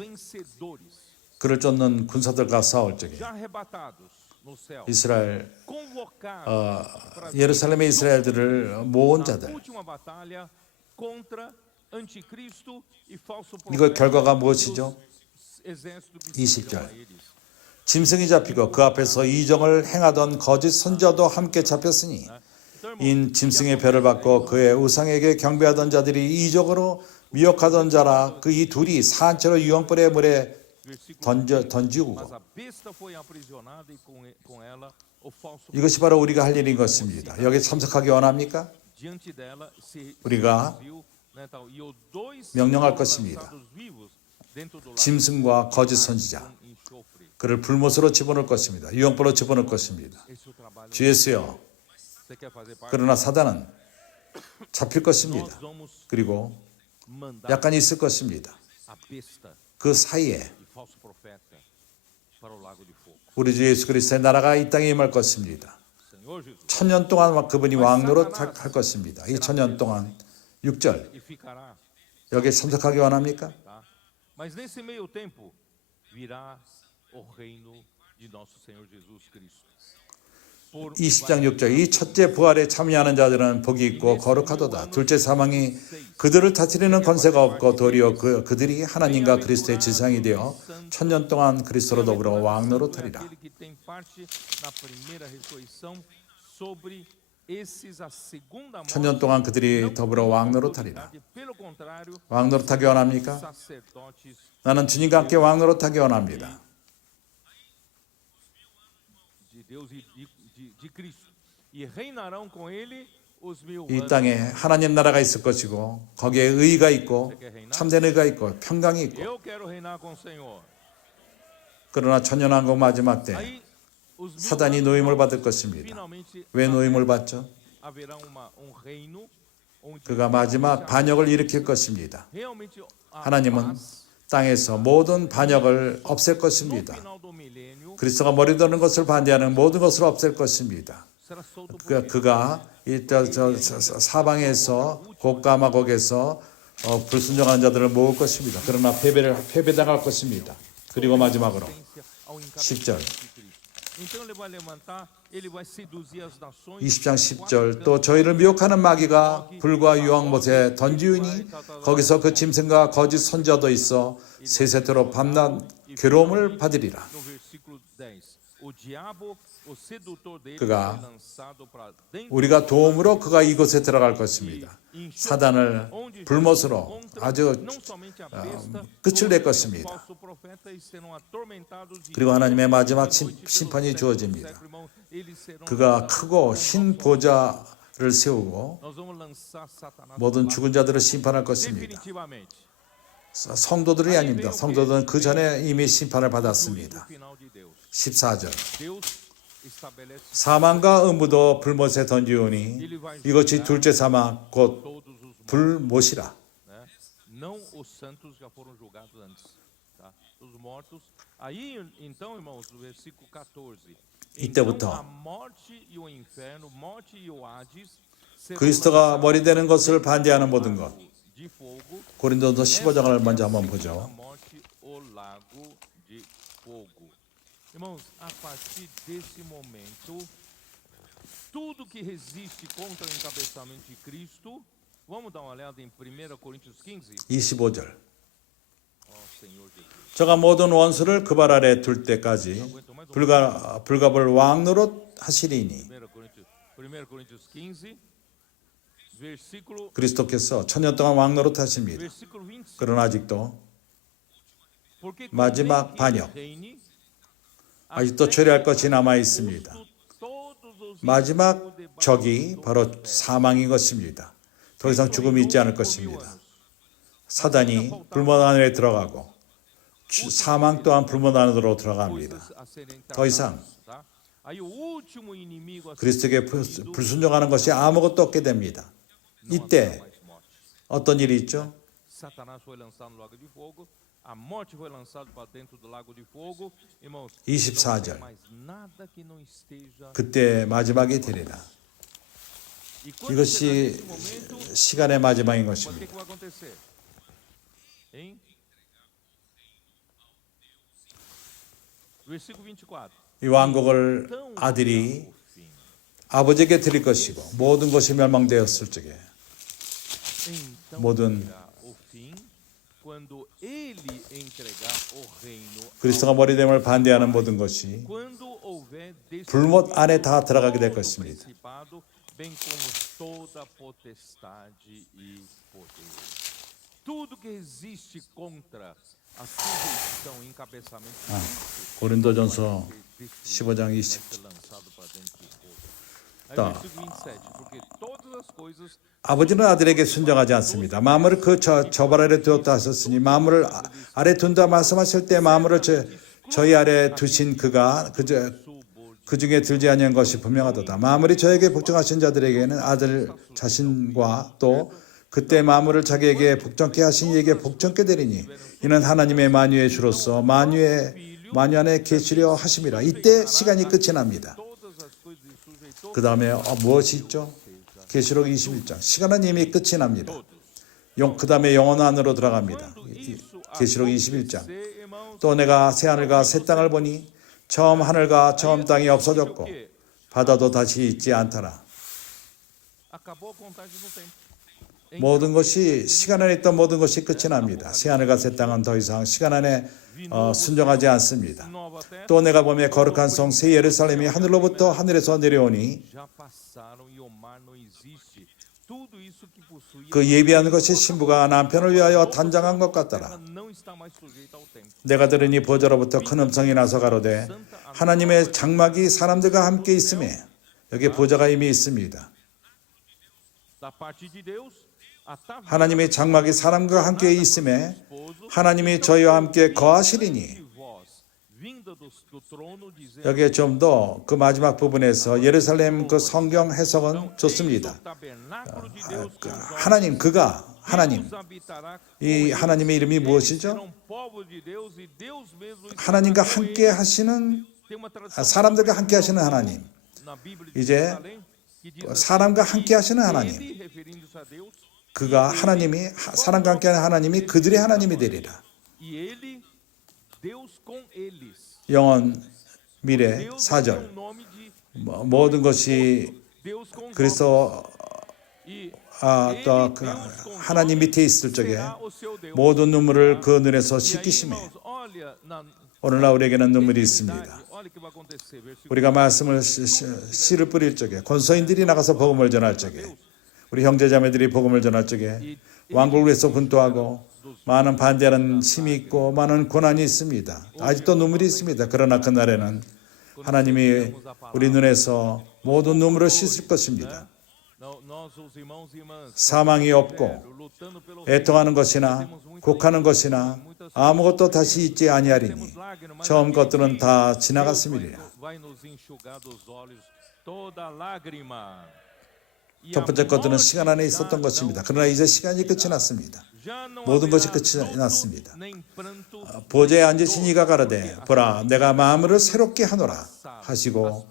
그를 쫓는 군사들과 싸울 적에 이스라엘 예루살렘의 이스라엘들을 모은 자들, 이거 결과가 무엇이죠? 20절 짐승이 잡히고 그 앞에서 이정을 행하던 거짓 선자도 함께 잡혔으니 인 짐승의 별을 받고 그의 우상에게 경배하던 자들이 이적으로 미혹하던 자라. 그 이 둘이 산채로 유황불의 물에 던지고 이것이 바로 우리가 할 일인 것입니다. 여기에 참석하기 원합니까? 우리가 명령할 것입니다. 짐승과 거짓 선지자, 그를 불못으로 집어넣을 것입니다. 유황불로 집어넣을 것입니다. 주 예수여, 그러나 사단은 잡힐 것입니다. 그리고 mandar 약간 있을 것입니다. a besta 그 사이에 e falso profeta para o lago de fogo. 우리 주 예수 그리스도의 나라가 이 땅에 임할 것입니다. Senhor Jesus. 1000년 동안 그분이 왕노릇 할 것입니다. 이 1000년 동안 6절 E ficará, 여기에 참석하기 원합니까? tá? Mas nesse meio tempo virá o reino de nosso Senhor Jesus Cristo. 20장 6절 이 첫째 부활에 참여하는 자들은 복이 있고 거룩하도다. 둘째 사망이 그들을 다스리는 권세가 없고 도리어 그들이 하나님과 그리스도의 지상이 되어 1000년 동안 그리스도로 더불어 왕노릇하리라. Aquele que tem parte na primeira ressurreição sobre esses a segunda morte. 1000년 동안 그들이 더불어 왕노릇하리라. Pelo contrário, 왕노릇하기 원합니까? sacerdotes 나는 주님과 함께 왕노릇하기 원합니다. de Deus e de Cristo e reinarão com ele os 1000 이 anos. 땅에 하나님 나라가 있을 것이고 거기에 의가 있고 참된 의가 있고 평강이 있고 Eu quero reinar com o Senhor. 그러나 천년왕국 마지막 때 Aí os 1000 사단이 anos 노임을 받을 것입니다. finalmente 왜 노임을 받죠? haverá um reino onde 그가 마지막 반역을 일으킬 것입니다. realmente a 하나님은 paz 땅에서 모든 반역을 없앨 no 것입니다. final do milênio 그리스도가 머리 드는 것을 반대하는 모든 것을 없앨 것입니다. será solto por 그가 사방에서 곡가마곡에서 불순종하는 자들을 모을 것입니다. 그러나 패배당할 것입니다. 그리고 마지막으로 ao 10절 de Cristo. Então ele vai levantar, ele vai seduzir as nações. 20장 10절 또 저희를 미혹하는 마귀가 불과 유황못에 던지우니 거기서 그 짐승과 거짓 선자도 있어 세세토록 밤낮 괴로움을 받으리라. No versículo 10. O diabo, o sedutor dele 그가 foi lançado para dentro 우리가 도움으로 그가 이곳에 들어갈 것입니다. 사단을 불못으로 아주 não somente a besta, 끝을 낼 것입니다. falso profeta e serão atormentados de 그리고 하나님의 마지막 noite 심판이 pelo 주어집니다. século, irmão. Eles serão 그가 크고 흰 보좌를 세우고 Nós vamos lançar Satanás 모든 죽은 자들을 심판할 것입니다. definitivamente. 성도들이 아닙니다. 성도들은 그 전에 이미 심판을 받았습니다. Final de Deus. 14절 Deus estabelece 사망과 음부도 불못에 던지우니 이것이 둘째 사망 곧 todos os 불못이라. né? Não os santos já foram julgados antes, tá? Os mortos. Aí, então, irmãos, no versículo 14. 이때부터 Então, a morte e o inferno, morte e o Hades, serão 그리스도가 머리 lançados 되는 것을 반대하는 모든 것. de fogo. 고린도서 15장을 먼저 한번 A 보죠. morte, o lago de fogo. Irmãos, a partir desse momento, tudo que resiste contra o encabeçamento de Cristo, vamos dar uma olhada em 1 Coríntios 15? 25절 Ó Senhor Jesus. 저가 모든 원수를 그 발 아래 둘 때까지 불갑을 왕노릇 하시리니 1 Coríntios 15, versículo 그리스도께서 천년 동안 왕노릇 하십니다. 25. 그러나 아직도 Porque 마지막 convém que 반역, ele reine 아직도 até 처리할 que 것이 haja 남아 있습니다. posto todos os 마지막 inimigos debaixo 적이 do 바로 pé. 사망인 것입니다. 더 이상 죽음이 있지 않을 것입니다. 사단이 불못 안에 들어가고 사망 또한 불못 안으로 들어갑니다. Coisas a serem 더 이상 tratadas, tá? Aí o último inimigo a ser 그리스도에게 불순종하는 것이 아무것도 없게 됩니다. não haverá 이때 mais morte. 어떤 일이 있죠? Satanás foi lançado no lago de fogo, a morte foi lançada para dentro do lago de fogo. Irmãos, 24 não 절. tem mais nada que não esteja. 그때 마지막이 되리라. E quando chegar 이것이 nesse momento, 시간의 마지막인 mas o que, 것입니다. que vai acontecer? Hein? Versículo 24. 이 왕국을 Então, 아들이 o fim. 아버지에게 드릴 것이고 모든 것이 멸망되었을 적에 Então 모든 virá o fim quando ele entregar o reino. 그리스도가 머리됨을 반대하는 모든 것이 Quando houver 불못 안에 다 들어가게 될 todo 것입니다. principado, bem como toda potestade e poder. Tudo que existe contra a sujeição e encabeçamento de Cristo 고린도전서 vai 15장 ser 20. lançado para dentro do fogo. Aí Tá. versículo 27, porque todas as coisas 아버지는 아들에게 순종하지 않습니다. 마음을 그 저발 아래 두었다 하셨으니 마음을 아래 둔다 말씀하실 때 마음을 저희 아래 두신 그가 그 중에 들지 아니한 것이 분명하도다. 마음을 저에게 복종하신 자들에게는 아들 자신과 또 그때 만물을 자기에게 복종케 하신 이에게 복종케 되리니 이는 하나님의 만유의 주로서 만유 안에 계시려 하심이라. 이때 시간이 끝이 납니다. 그 다음에 무엇이 있죠? 계시록 21장. 시간은 이미 끝이 납니다. 그 다음에 영원 안으로 들어갑니다. 계시록 21장. 또 내가 새 하늘과 새 땅을 보니 처음 하늘과 처음 땅이 없어졌고 바다도 다시 있지 않더라. 모든 것이 시간 안에 있던 모든 것이 끝이 납니다. 새 하늘과 새 땅은 더 이상 시간 안에 순종하지 않습니다. 또 내가 보매 거룩한 성 새 예루살렘이 하늘로부터 하늘에서 내려오니 그 예비한 것이 신부가 남편을 위하여 단장한 것 같더라. 내가 들으니 보좌로부터 큰 음성이 나서 가로되 하나님의 장막이 사람들과 함께 있음에, 여기 보좌가 이미 있습니다. 하나님의 장막이 사람과 함께 있음에 하나님이 저희와 함께 거하시리니, 여기에 좀 더 그 마지막 부분에서 예루살렘 그 성경 해석은 좋습니다. 하나님, 그가 하나님, 이 하나님의 이름이 무엇이죠? 하나님과 함께 하시는, 사람들과 함께 하시는 하나님. 이제 사람과 함께 하시는 하나님, 그가 하나님이, 사람과 함께 하는 하나님이 그들의 하나님이 되리라. 영원, 미래, 4절. 모든 것이 그리스도 또 그 하나님 밑에 있을 적에 모든 눈물을 그 눈에서 씻기심에, 오늘날 우리에게는 눈물이 있습니다. 우리가 말씀을 씨를 뿌릴 적에, 권서인들이 나가서 복음을 전할 적에, 우리 형제자매들이 복음을 전할 적에 왕국을 위해서 분투하고 많은 반대하는 힘이 있고 많은 고난이 있습니다. 아직도 눈물이 있습니다. 그러나 그날에는 하나님이 우리 눈에서 모든 눈물을 씻을 것입니다. 사망이 없고 애통하는 것이나 곡하는 것이나 아무것도 다시 있지 아니하리니 처음 것들은 다 지나갔음이니라. 첫 번째 것들은 시간 안에 있었던 것입니다. 그러나 이제 시간이 끝이 났습니다. 모든 것이 끝이 났습니다. 보좌에 앉으신 이가 가라되 보라 내가 마음을 새롭게 하노라 하시고,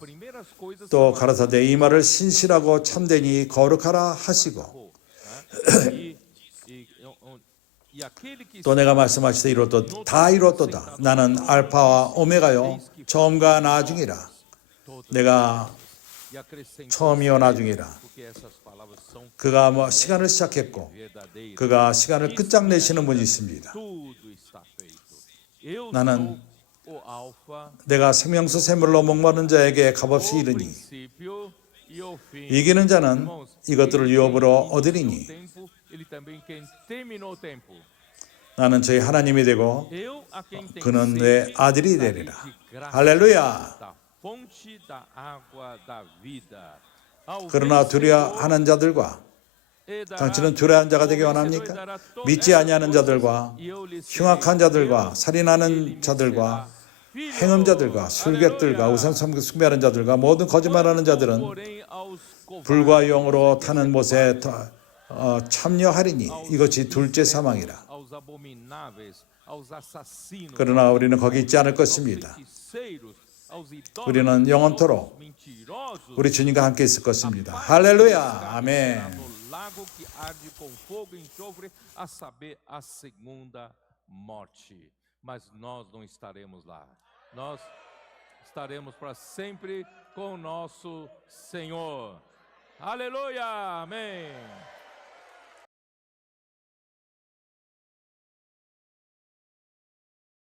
또 가라사대 이 말을 신실하고 참되니 거룩하라 하시고, 또 내가 말씀하시되 이루었도다, 다 이루었도다. 나는 알파와 오메가요 처음과 나중이라. 내가 처음이요 나중이라. 그가 시간을 시작했고 그가 시간을 끝장내시는 분이 있습니다. 나는 내가 생명수 샘물로 목마른 자에게 값없이 이르니 이기는 자는 이것들을 유업으로 얻으리니, 나는 저희 하나님이 되고 그는 내 아들이 되리라. 할렐루야. 그러나 두려워하는 자들과, 당신은 두려워하는 자가 되기 원합니까? 믿지 아니하는 자들과 흉악한 자들과 살인하는 자들과 행음자들과 술객들과 우상 숭배하는 자들과 모든 거짓말하는 자들은 불과 용으로 타는 못에 참여하리니 이것이 둘째 사망이라. 그러나 우리는 거기 있지 않을 것입니다. 우리는 영원토록 우리 주님과 함께 있을 것입니다. 할렐루야. 아멘. Mas nós não estaremos lá. Nós estaremos para sempre com o nosso Senhor. Aleluia! Amém!